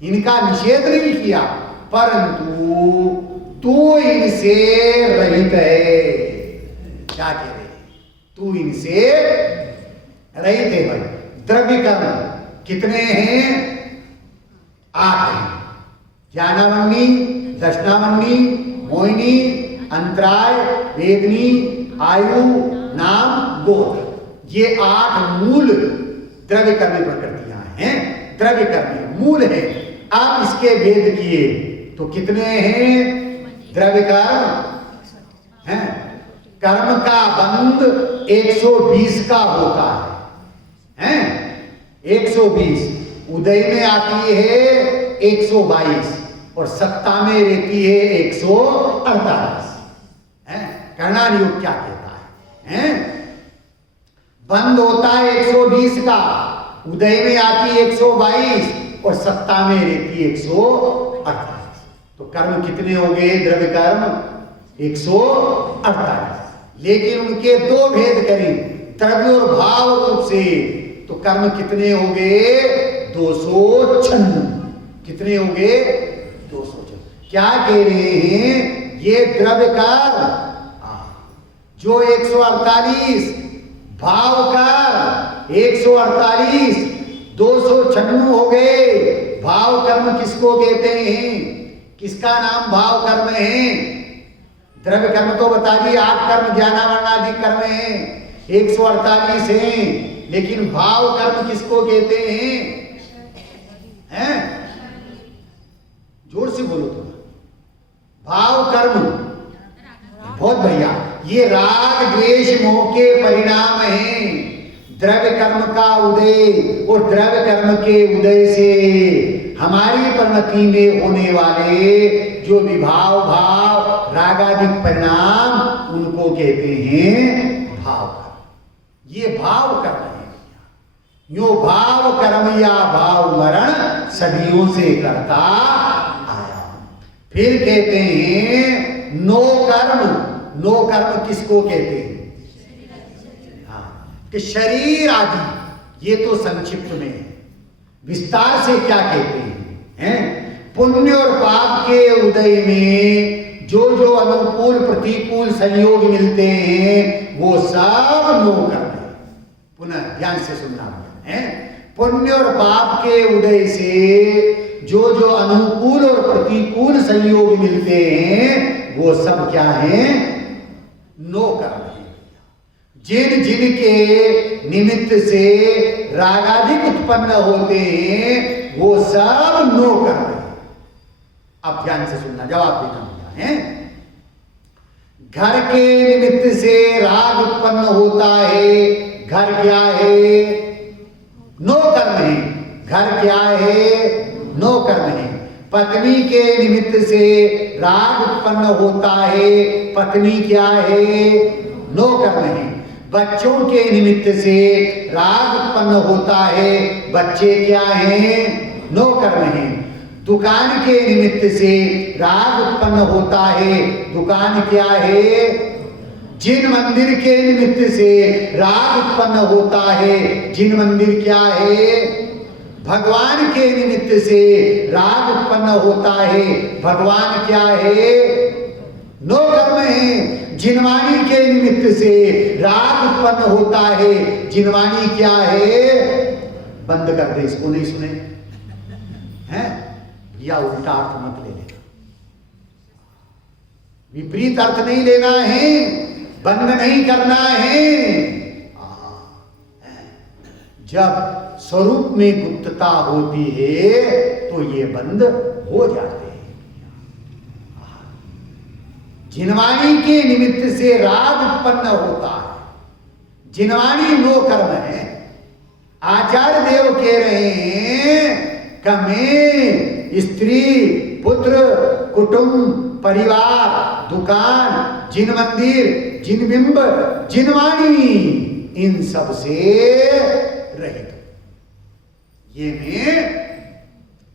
इनका निषेध नहीं किया, परंतु तू इनसे रहित है। क्या कह रहे हैं? तू इनसे रहित है भाई। द्रव्य कर्म कितने हैं? 8 हैं। ज्ञानावन्नी, दशनावन्नी, मोहिनी, अंतराय, वेदनी, आयु, नाम, गोत्र, ये 8 मूल द्रव्य कर्मी प्रकृतियां हैं। द्रव्य कर्मी मूल है। आप इसके भेद किए तो कितने हैं? द्रव्य कर्म हैं। कर्म का बंध 120 का होता है, 120। उदय में आती है 122 और सत्ता में रहती है 148। कर्णान योग क्या कहता है? बंद होता है 120 का, उदय में आती है 122 और सत्ता में रहती है 148। तो कर्म कितने हो गए? द्रव्य कर्म 148। लेकिन उनके 2 भेद करें, द्रव्य और भाव रूप से, तो कर्म कितने हो गए? 296। कितने हो गए? 296। क्या कह रहे हैं? ये द्रव्य कर्म जो 148, भाव कर 148, 296 हो गए। भाव कर्म किसको कहते हैं? किसका नाम भाव कर्म है? द्रव्य कर्म तो बता दिए 8 कर्म ज्ञानावरणादि कर्म हैं, 148 हैं। लेकिन भाव कर्म किसको कहते हैं? जोर से बोलो तो। भाव कर्म बहुत बढ़िया। ये राग द्वेष मोह के परिणाम हैं। द्रव्य कर्म का उदय और द्रव्य कर्म के उदय से हमारी परिणति में होने वाले जो विभाव भाव रागादिक परिणाम, उनको कहते हैं भाव कर्म। ये भाव कर्म है। यो भाव कर्म या भाव मरण सदियों से करता आया। फिर कहते हैं नो कर्म। नो कर्म किसको कहते हैं? कि शरीर आदि, ये तो संक्षिप्त में है। विस्तार से क्या कहते हैं? पुण्य और पाप के उदय में जो जो अनुकूल प्रतिकूल संयोग मिलते हैं वो सब नो कर्म है। पुनः ध्यान से सुनना है। पुण्य और पाप के उदय से जो जो अनुकूल और प्रतिकूल संयोग मिलते हैं वो सब क्या है? नो कर्म है। जिन जिन के निमित्त से रागाधिक उत्पन्न होते हैं वो सब नो कर्म है। अब ध्यान से सुनना, जवाब देना है। घर के निमित्त से राग उत्पन्न होता है। घर क्या है? नो कर्म है। घर क्या है? नो कर्म है। पत्नी के निमित्त से राग उत्पन्न होता है। पत्नी क्या है? नो कर्म है। बच्चों के निमित्त से राग उत्पन्न होता है। बच्चे क्या हैं? नो कर्म है। दुकान के निमित्त से राग उत्पन्न होता है। दुकान क्या है? जिन मंदिर के निमित्त से राग उत्पन्न होता है। जिन मंदिर क्या है? भगवान के निमित्त से राग उत्पन्न होता है। भगवान क्या है? नो कर्म है। जिनवाणी के निमित्त से राग उत्पन्न होता है। जिनवाणी क्या है? बंद कर दे, इसको नहीं सुने हैं? या उल्टा अर्थ मत ले लेना, विपरीत अर्थ नहीं लेना है, बंद नहीं करना है। जब स्वरूप में गुप्तता होती है तो ये बंद हो जाते हैं। जिनवाणी के निमित्त से राग उत्पन्न होता है। जिनवाणी नो कर्म है। आचार्य देव कह रहे हैं कि मैं स्त्री पुत्र कुटुंब परिवार दुकान जिन मंदिर जिन बिंब जिनवाणी इन सब से रहित, ये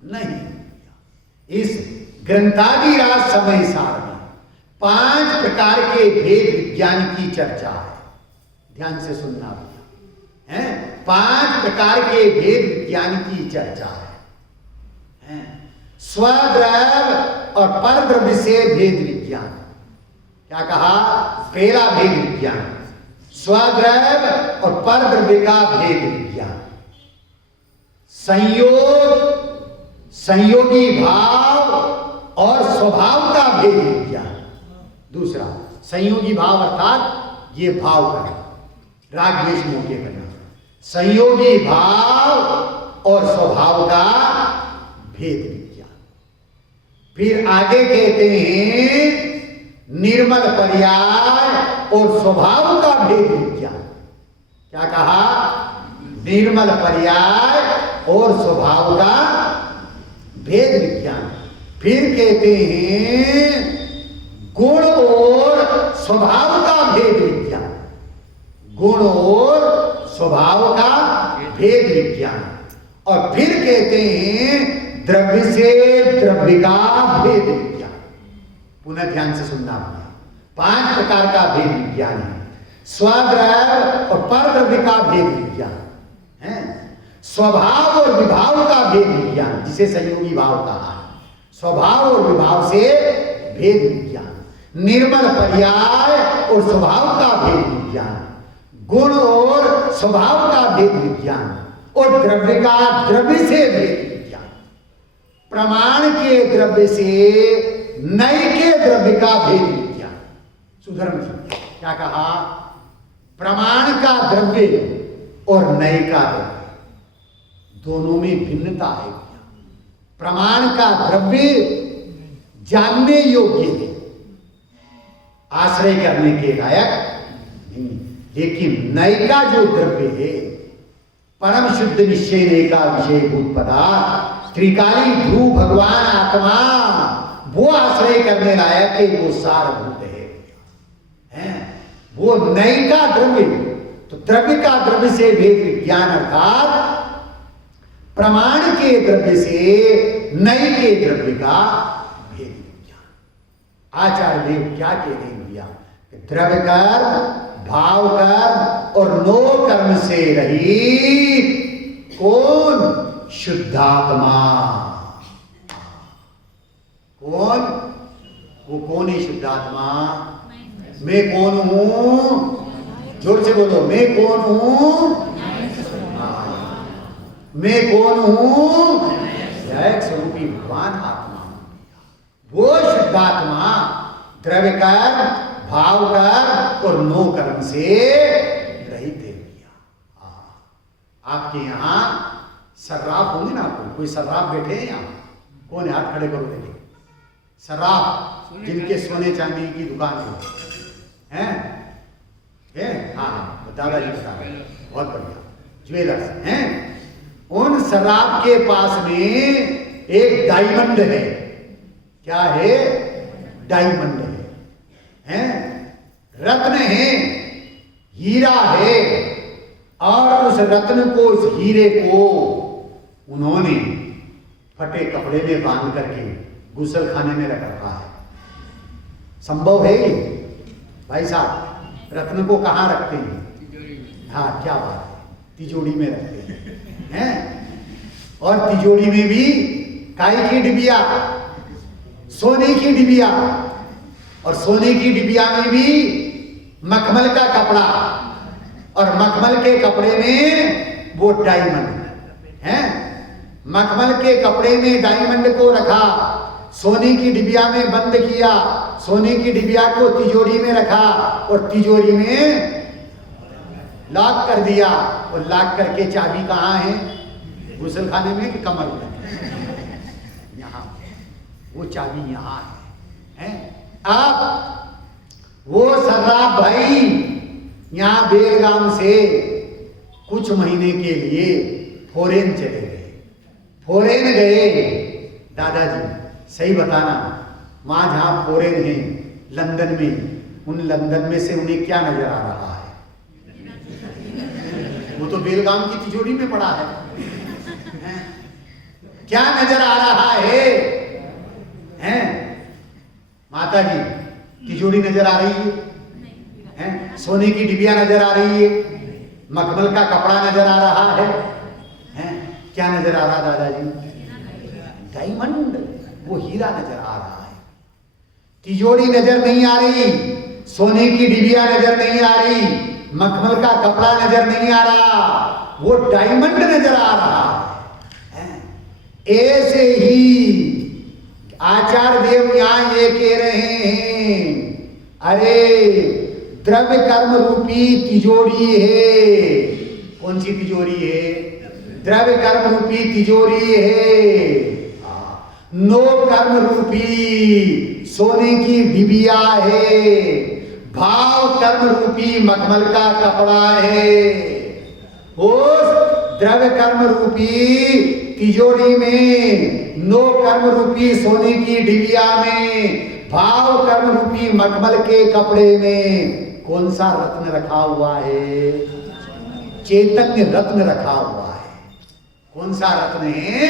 मैं नहीं। इस ग्रंथादिराज समय सार में 5 प्रकार के भेद विज्ञान की चर्चा है। ध्यान से सुनना है। 5 प्रकार के भेद विज्ञान की चर्चा है। स्वद्रव्य और परद्रव्य से भेद विज्ञान। क्या कहा? पहला भेद विज्ञान, स्वद्रव्य और परद्रव्य का भेद विज्ञान, संयोग, संयोगी भाव और स्वभाव का भेद विज्ञान। दूसरा संयोगी भाव अर्थात ये भाव का राग द्वेष मोह के बिना, संयोगी भाव और स्वभाव का भेद विज्ञान। फिर आगे कहते हैं निर्मल पर्याय और स्वभाव का भेद विज्ञान। क्या कहा? निर्मल पर्याय और स्वभाव का भेद विज्ञान। फिर कहते हैं गुण और स्वभाव का भेद विज्ञान, गुण और स्वभाव का भेद विज्ञान। और फिर कहते हैं द्रव्य से द्रव्य का भेद विज्ञान। पुनः ध्यान से सुनना होगा। 5 प्रकार का भेद विज्ञान है। स्वद्रव्य और परद्रव्य का भेद विज्ञान है, स्वभाव और विभाव का भेद विज्ञान, जिसे संयोगी भाव कहा, स्वभाव और विभाव से भेद विज्ञान, निर्मल पर्याय और स्वभाव का भेद विज्ञान, गुण और स्वभाव का भेद विज्ञान और द्रव्य का द्रव्य से भेद विज्ञान, प्रमाण के द्रव्य से नय के द्रव्य का भेद विज्ञान। सुधर्म जी क्या कहा? प्रमाण का द्रव्य और नय का द्रव्य दोनों में भिन्नता है। प्रमाण का द्रव्य जानने योग्य है, आश्रय करने के लायक नहीं, लेकिन नय का जो द्रव्य है परम शुद्ध निश्चय नय का विषय भूत पदार्थ त्रिकाली ध्रुव भगवान आत्मा, वो आश्रय करने लायक है, वो सारभूत है। वो नय का द्रव्य, तो द्रव्य का द्रव्य से भेद विज्ञान अर्थात प्रमाण के द्रव्य से नय के द्रव्य का भेद विज्ञान। आचार्य देव क्या कह रहे हैं भैया? द्रव्य कर्म, भाव कर्म और नो कर्म से रहित कौन? शुद्धात्मा। कौन? वो कौन है शुद्धात्मा? मैं कौन हूं? जोर से बोलो, मैं कौन हूं? मैं कौन हूं? एक स्वरूपी भगवान आत्मा। वो शुद्धात्मा द्रव्य कर्म, भाव कर्म और नो कर्म से रहित है। आपके यहां सर्राफ होंगे ना, कोई सर्राफ बैठे हैं यहाँ? कौन है? हाथ खड़े करो देखे। सर्राफ जिनके सोने चांदी की दुकान है, हैं? हाँ, दादाजी बता रहे हैं, बहुत बढ़िया, ज्वेलर्स हैं। उन सर्राफ के पास में एक डायमंड है। क्या है? डायमंड है, रत्न है, हीरा है, और उस रत्न को, उस हीरे को उन्होंने फटे कपड़े में बांध करके गुसल खाने में रख रखा है। संभव है ये? भाई साहब, रत्न को कहाँ रखते हैं? हाँ, क्या बात है, तिजोरी में रखते हैं। और तिजोरी में भी काई की डिबिया, सोने की डिबिया, और सोने की डिबिया में भी मखमल का कपड़ा, और मखमल के कपड़े में वो डायमंड है। मखमल के कपड़े में डायमंड को रखा, सोने की डिबिया में बंद किया, सोने की डिबिया को तिजोरी में रखा और तिजोरी में लॉक कर दिया। और लॉक करके चाबी कहाँ है? गुसल खाने में कि कमर में? यहाँ, वो चाबी यहाँ है। अब वो सर्राफ भाई यहाँ बेलगाम से कुछ महीने के लिए फॉरेन चले गए। फॉरेन गए, दादाजी सही बताना, वहां जहां फॉरेन है लंदन में, उन लंदन में से उन्हें क्या नजर आ रहा है? वो तो बेलगाम की तिजोरी में पड़ा है। क्या नजर आ रहा है? हैं? माता जी, तिजोरी नजर आ रही है? हैं? सोने की डिबिया नजर आ रही है? मखमल का कपड़ा नजर आ रहा है? हैं? क्या नजर आ रहा दादाजी? डायमंड, वो हीरा नजर आ रहा है। तिजोरी नजर नहीं आ रही, सोने की डिबिया नजर नहीं आ रही, मखमल का कपड़ा नजर नहीं आ रहा, वो डायमंड नजर आ रहा है। ऐसे ही आचार्य देव यहां ये कह रहे हैं, अरे द्रव्य कर्म रूपी तिजोरी है। कौन सी तिजोरी है? द्रव्य कर्म रूपी तिजोरी है। नो कर्म रूपी सोने की डिबिया है। भाव कर्म रूपी मखमल का कपड़ा है। उस द्रव्य कर्म रूपी तिजोरी में, नो कर्म रूपी सोने की डिबिया में, भाव कर्म रूपी मखमल के कपड़े में कौन सा रत्न रखा हुआ है? चैतन्य रत्न रखा हुआ है। कौन सा रत्न है?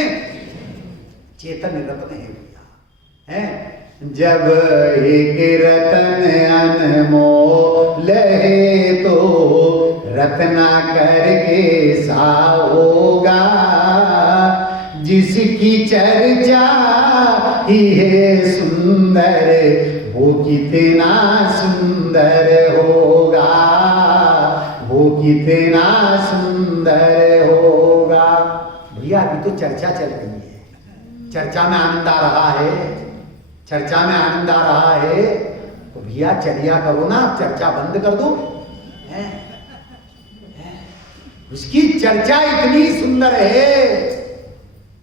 चैतन्य रत्न है भैया, है। जब एक रतन अनमोल है तो रत्ना करके सा होगा, जिसकी चर्चा ही है सुंदर वो कितना सुंदर होगा, वो कितना सुंदर होगा। भैया अभी तो चर्चा चल रही है, चर्चा में आनंद आ रहा है, चर्चा में आनंद आ रहा है, तो भैया चर्या करो ना, चर्चा बंद कर दो। उसकी चर्चा इतनी सुंदर है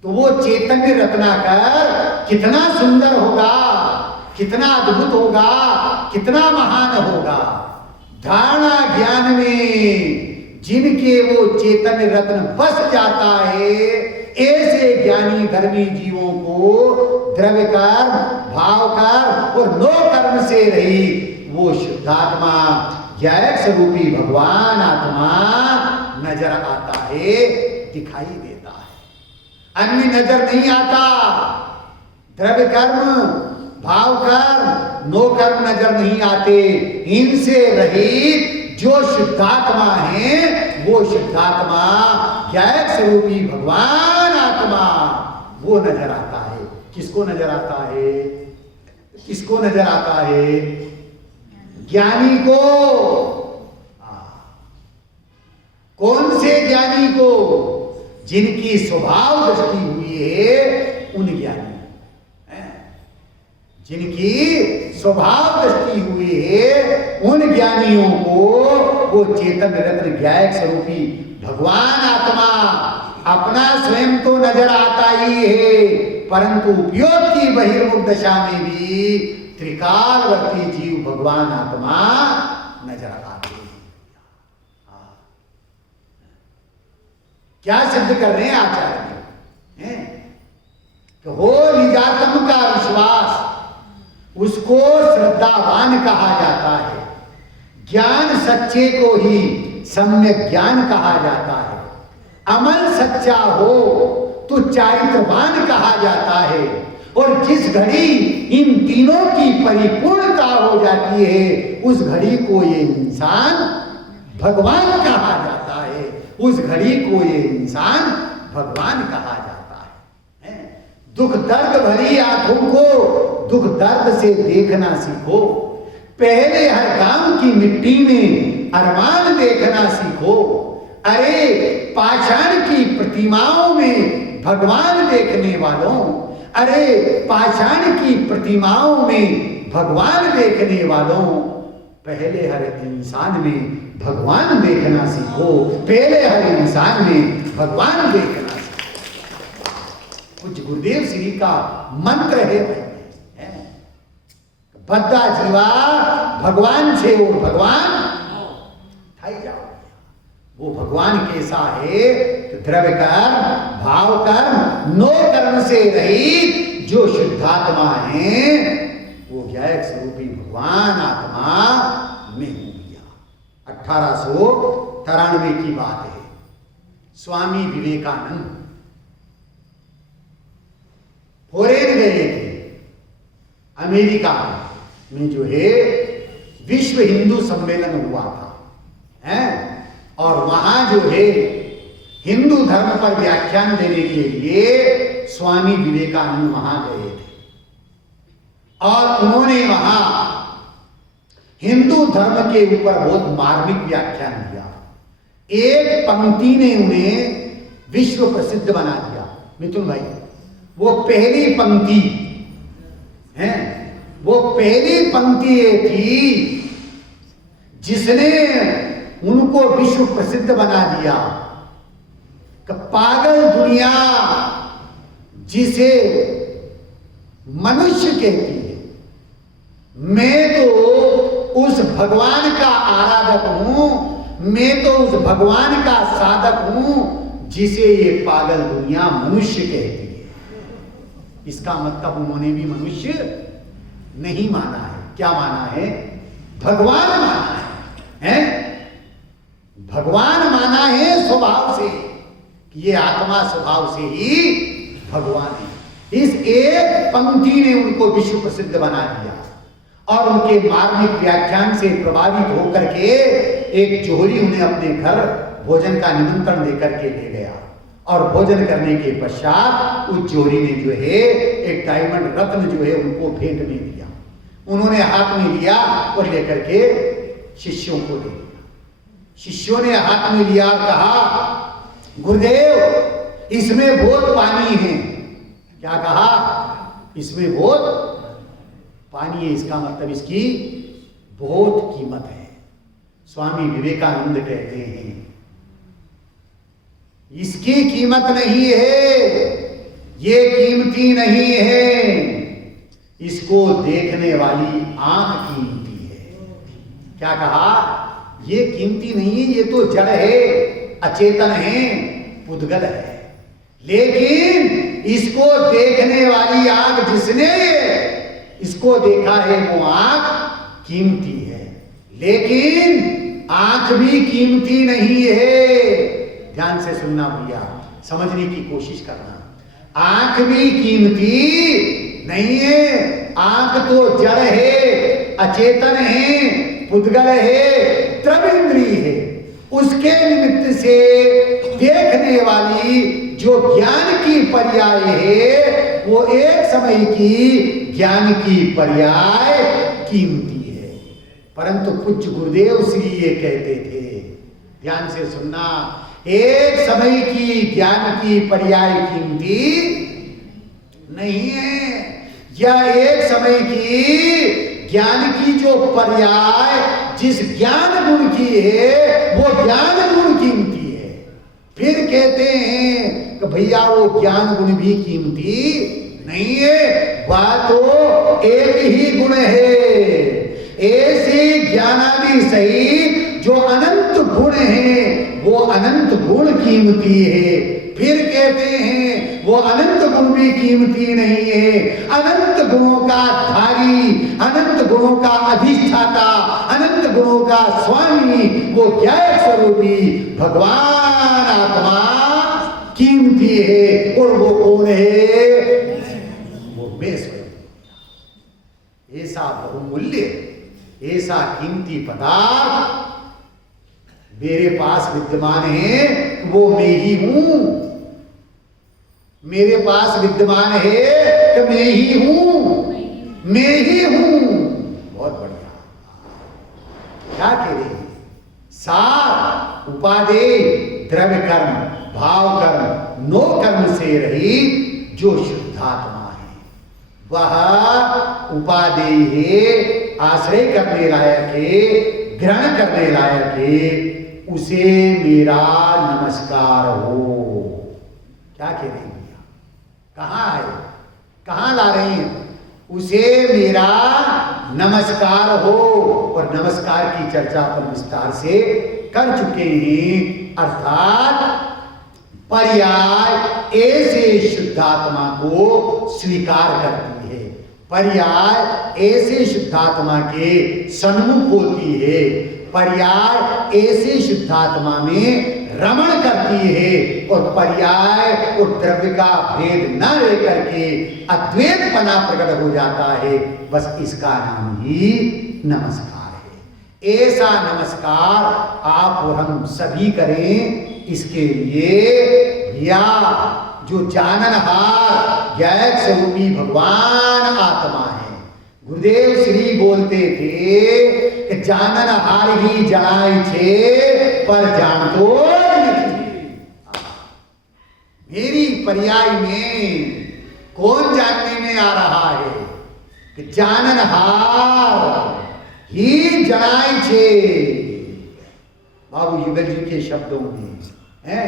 तो वो चैतन्य रत्नाकर कितना सुंदर होगा, कितना अद्भुत होगा, कितना महान होगा। धारणा ज्ञान में जिनके वो चैतन्य रत्न बस जाता है, ऐसे ज्ञानी धर्मी जीवों को द्रव्य कर्म, भाव कर्म और नो कर्म से रही वो शुद्धात्मा, ज्ञायक स्वरूपी भगवान आत्मा नजर आता है, दिखाई देता है। अन्य नजर नहीं आता। द्रव्य कर्म, भाव कर्म, नो कर्म नजर नहीं आते। इनसे रहित जो शुद्धात्मा है, वो शुद्धात्मा ज्ञायक स्वरूपी भगवान आत्मा वो नजर आता है। किसको नजर आता है? किसको नजर आता है? ज्ञानी को। कौन से ज्ञानी को? जिनकी स्वभाव दृष्टि हुई है उन ज्ञानी, जिनकी स्वभाव दृष्टि हुई है उन ज्ञानियों को वो चेतन रत्न ज्ञायक स्वरूपी भगवान आत्मा अपना स्वयं तो नजर आता ही है, परंतु उपयोग की बहिर्मुख दशा में भी त्रिकालवर्ती जीव भगवान आत्मा नजर आते हैं। क्या सिद्ध कर रहे हैं आचार्य? तो हो निजातम का विश्वास, उसको श्रद्धावान कहा जाता है। ज्ञान सच्चे को ही सम्यक ज्ञान कहा जाता है। अमल सच्चा हो तो चारित्रवान कहा जाता है। और जिस घड़ी इन तीनों की परिपूर्णता हो जाती है, उस घड़ी को ये इंसान भगवान कहा जाता है। उस घड़ी को ये इंसान भगवान कहा जाता है। दुख दर्द भरी आंखों को दुख दर्द से देखना सीखो। पहले हर गांव की मिट्टी में अरमान देखना सीखो। अरे पाषाण की प्रतिमाओं में भगवान देखने वालों, अरे पाषाण की प्रतिमाओं में भगवान देखने वालों, पहले हर इंसान में भगवान देखना सीखो। पहले हर इंसान में भगवान देखना सीखो। कुछ गुरुदेव श्री का मंत्र है, बद्दा जीवा भगवान से और भगवान थाई जाओ। वो भगवान कैसा है? तो द्रव्य कर्म, भाव कर्म, नो कर्म से रहित जो शुद्धात्मा है, वो ज्ञायक स्वरूपी भगवान आत्मा में हो गया। 1893 की बात है। स्वामी विवेकानंद फॉरेन गए थे, अमेरिका में जो है विश्व हिंदू सम्मेलन हुआ था, हैं? और वहां जो है हिंदू धर्म पर व्याख्यान देने के लिए स्वामी विवेकानंद वहां गए थे। और उन्होंने वहां हिंदू धर्म के ऊपर बहुत मार्मिक व्याख्यान दिया। एक पंक्ति ने उन्हें विश्व प्रसिद्ध बना दिया। मिथुन भाई, वो पहली पंक्ति है, वो पहली पंक्ति ये थी जिसने उनको विश्व प्रसिद्ध बना दिया कि पागल दुनिया जिसे मनुष्य कहती है, मैं तो उस भगवान का आराधक हूं, मैं तो उस भगवान का साधक हूं जिसे ये पागल दुनिया मनुष्य कहती है। इसका मतलब उन्होंने भी मनुष्य नहीं माना है। क्या माना है? भगवान माना है? भगवान माना है स्वभाव से कि ये आत्मा स्वभाव से ही भगवान है। इस एक पंक्ति ने उनको विश्व प्रसिद्ध बना दिया और उनके मार्मिक व्याख्यान से प्रभावित होकर के एक जोहरी उन्हें अपने घर भोजन का निमंत्रण देकर के ले गया और भोजन करने के पश्चात उस जोहरी ने जो है एक डायमंड रत्न जो है उनको भेंट में दिया। उन्होंने हाथ में लिया और लेकर के शिष्यों को दे दिया। शिष्यों ने हाथ में लिया और कहा, गुरुदेव इसमें बहुत पानी है। क्या कहा? इसमें बहुत पानी है। इसका मतलब इसकी बहुत कीमत है। स्वामी विवेकानंद कहते हैं इसकी कीमत नहीं है, ये कीमती नहीं है, इसको देखने वाली आंख कीमती है। क्या कहा? ये कीमती नहीं है, ये तो जड़ है, अचेतन है, पुद्गल है, लेकिन इसको देखने वाली आंख जिसने इसको देखा है वो आंख कीमती है। लेकिन आंख भी कीमती नहीं है। ध्यान से सुनना भैया, समझने की कोशिश करना। आंख भी कीमती नहीं है। आंख तो जड़ है, अचेतन है, पुद्गल है, त्रिविंद्री है। उसके निमित्त से देखने वाली जो ज्ञान की पर्याय है वो एक समय की ज्ञान की पर्याय कीमती है। परंतु पूज्य गुरुदेव श्री ये कहते थे, ध्यान से सुनना, एक समय की ज्ञान की पर्याय कीमती नहीं है। यह एक समय की ज्ञान की जो पर्याय जिस ज्ञान गुण की है वो ज्ञान गुण कीमती है। फिर कहते हैं कि भैया वो ज्ञान गुण भी कीमती नहीं है, वह तो एक ही गुण है। ऐसे ज्ञानादि सहित जो अनंत गुण है वो अनंत गुण कीमती है। फिर कहते हैं वो अनंत गुण भी कीमती नहीं है। अनंत गुणों का धारी, अनंत गुणों का अधिष्ठाता, अनंत गुणों का स्वामी वो ज्ञान स्वरूपी भगवान आत्मा कीमती है। और वो कौन है? वो मैं स्वयं। ऐसा बहुमूल्य, ऐसा कीमती पदार्थ मेरे पास विद्यमान है, वो मैं ही हूं। मेरे पास विद्यमान है कि मैं ही हूं, मैं ही हूं। बहुत बढ़िया। क्या कह रहे हैं? सार उपादेय द्रव्य कर्म, भाव कर्म, नो कर्म से रहित जो शुद्धात्मा है वह उपादेय है, आश्रय करने लायक है, ग्रहण करने लायक है, उसे मेरा नमस्कार हो। क्या कह रहे हैं भैया? कहां है? कहां ला रहे हैं? उसे मेरा नमस्कार हो। और नमस्कार की चर्चा अपन विस्तार से कर चुके हैं। अर्थात पर्याय ऐसे शुद्धात्मा को स्वीकार करती है, पर्याय ऐसे शुद्धात्मा के सन्मुख होती है, पर्याय ऐसे शुद्धात्मा में रमण करती है और पर्याय और द्रव्य का भेद न लेकर के अद्वैतपना प्रकट हो जाता है। बस इसका नाम ही नमस्कार है। ऐसा नमस्कार आप और हम सभी करें। इसके लिए या जो जाननहार ज्ञान स्वरूपी भगवान आत्मा है, गुरुदेव श्री बोलते थे कि जानन हार ही जनाई छे पर जान तो नहीं। मेरी पर्याय में कौन जानने में आ रहा है कि जानन हार ही जनाई छे। बाबू युगल जी के शब्दों में है,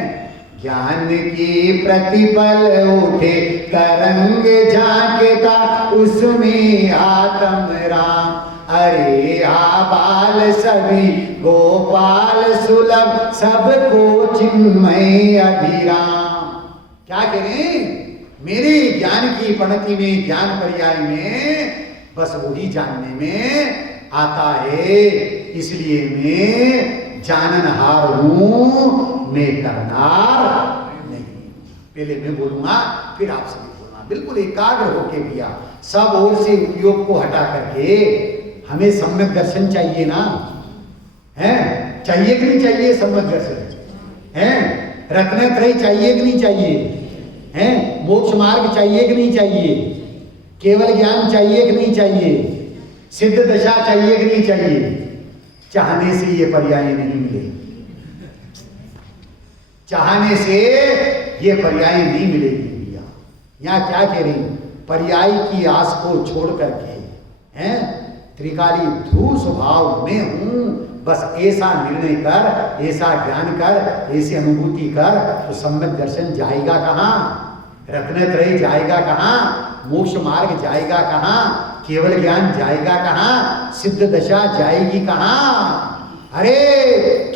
ज्ञान की प्रतिपल उठे तरंग झांकता उसमें आत्म राम। अरे आबाल सभी गोपाल सुलभ सबको चिन्मय अभिराम। क्या करें, मेरे ज्ञान की पणति में, ज्ञान पर्याय में बस वही जानने में आता है। इसलिए मैं जाननहार हूं, मैं करनार नहीं। पहले मैं बोलूंगा फिर आप सभी बोलना, बिल्कुल एकाग्र होके भैया, सब ओर से उपयोग को हटा करके। हमें सम्यक दर्शन चाहिए ना, है चाहिए कि नहीं चाहिए? सम्यक दर्शन है, रत्नत्रय चाहिए कि नहीं चाहिए? है मोक्ष मार्ग चाहिए कि नहीं चाहिए? केवल ज्ञान चाहिए कि नहीं चाहिए? सिद्ध दशा चाहिए कि नहीं चाहिए? चाहने से ये पर्याय नहीं मिले, चाहने से ये पर्याय नहीं मिलेगी भैया। यहाँ क्या कह रही, पर्याय की आस को छोड़ करके, हैं त्रिकाली ध्रुव स्वभाव में हूं, बस ऐसा निर्णय कर, ऐसा ज्ञान कर, ऐसी अनुभूति कर, तो सम्यक दर्शन जाएगा कहाँ? रत्नत्रय जाएगा कहाँ? मोक्ष मार्ग जाएगा कहाँ? केवल ज्ञान जाएगा कहाँ? सिद्ध दशा जाएगी कहाँ? अरे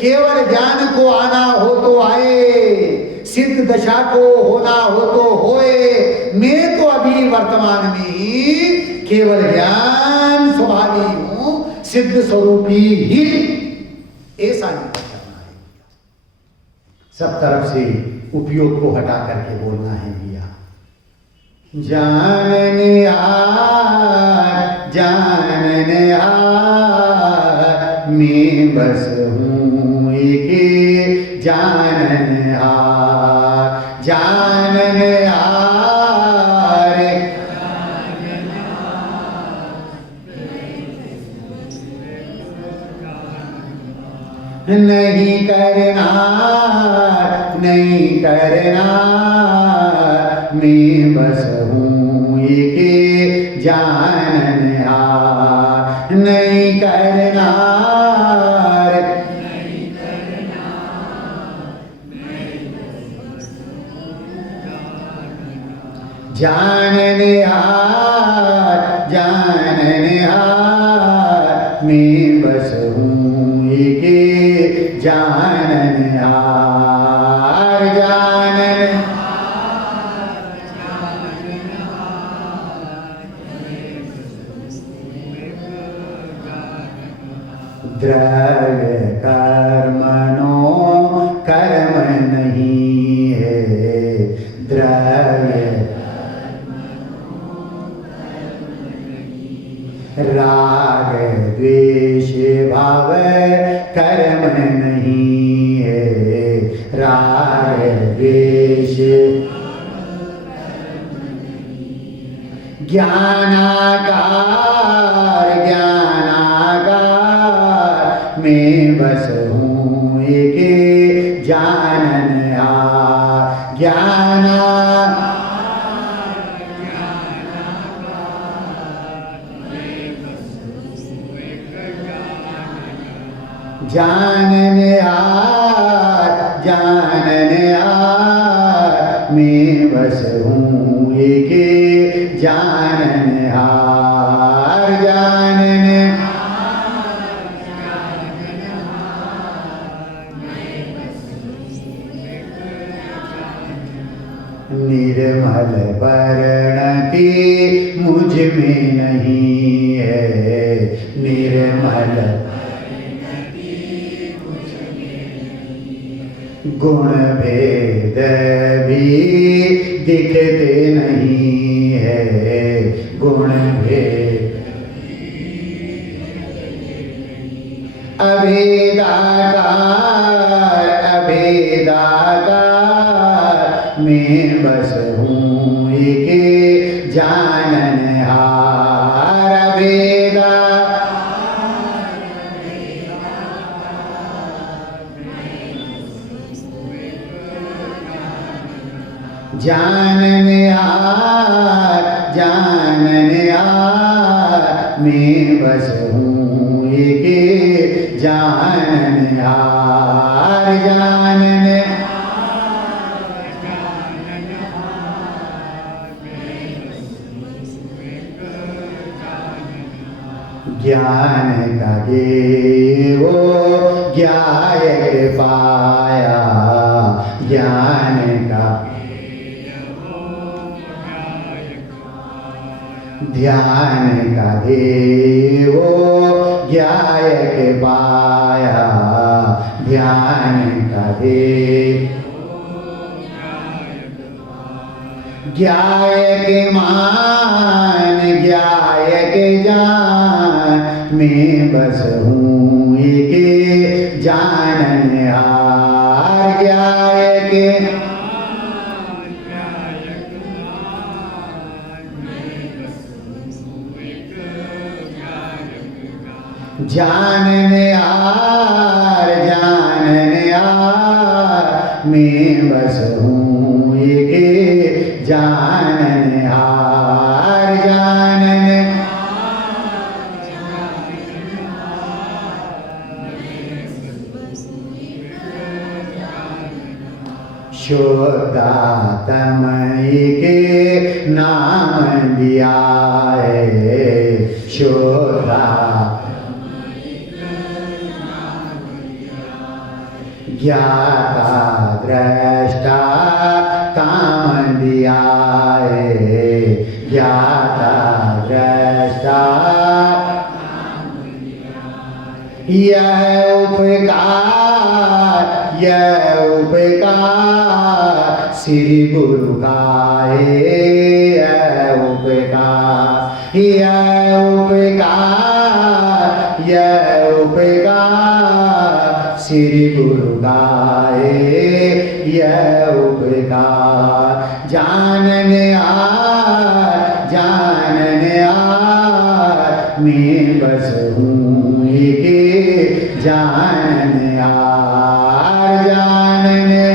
केवल ज्ञान को आना हो तो आए, सिद्ध दशा को होना हो तो होए। मैं तो अभी वर्तमान में ही केवल ज्ञान स्वभावी हूं, सिद्ध स्वरूपी ही। ऐसा नहीं करना है, सब तरफ से उपयोग को हटा करके बोलना है भैया। जानने हार, जानने हार, मैं बस हूँ एक जानने हार, जानने हार, नहीं करना, नहीं करना, मैं बस हूँ एक जाननहार। नहीं करना, जाननहार, जाननहार, मैं बस हूँ एक जाननहार, जानन द्रव्य कर्मणो कर्म नहीं है, द्रव्य राग द्वेष भाव कर्म नहीं है, राग द्वेष ज्ञानाकार, ज्ञानाकार, मैं बस हूँ एक जाननहार, ज्ञाना जाननहार, जाननहार, मैं बस हूँ एक जाननहार, निर्मल वर्णति मुझ में नहीं है, निर्मल गुण भेद भी दिखते नहीं है, गुण भेद अभेदाकार, अभेदाकार, मैं बस हूँ एक जाननहार, अभेदा जाननिहार मैं बस हूँ एक जाननिहार जानने ज्ञान का देवो ज्ञायक पाया ज्ञान का ध्यान का देवो ज्ञायक पाया ध्यान का देव ज्ञायक मान ज्ञायक जान मैं बस हूँ एक जाननिहार ज्ञायक जाननिहार जाननिहार मैं बस हूँ एक जाननिहार जानने शुद्धात्मा के नाम दिया है शुद्धा ज्ञाता दृष्टा काम दिया है ज्ञाता दृष्टा यह उपकार श्री गुरु का है यह उपकार श्री गुरु का है यह उपकार जाननिहार मैं बस हूँ एक जाननिहार जानने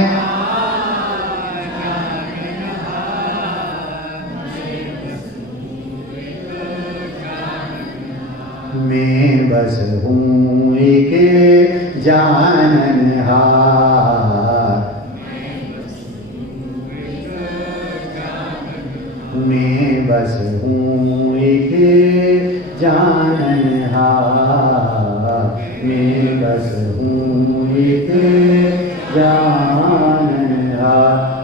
मैं बस हूँ एक जाननिहार मैं बस हूँ एक जाननिहार मैं बस हूँ एक जाननिहार।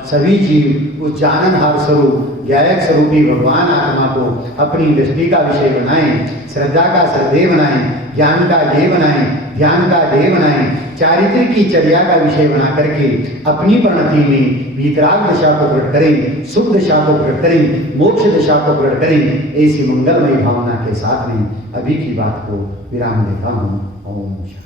सभी जीव उस जाननहार स्वरूप ज्ञायक स्वरूपी भगवान आत्मा को अपनी दृष्टि का विषय बनाएं, श्रद्धा का श्रद्धेय बनाएं, ज्ञान का ध्येय बनाएं, ध्यान का ध्येय बनाएं, चारित्र की चर्या का विषय बना करके अपनी परिणति में वीतराग दशा को प्रकट करें, सुख दशा को प्रकट करें, मोक्ष दशा को प्रकट करें। ऐसी मंगलमयी भावना के साथ में अभी की बात को विराम देता हूँ। ओम शांति।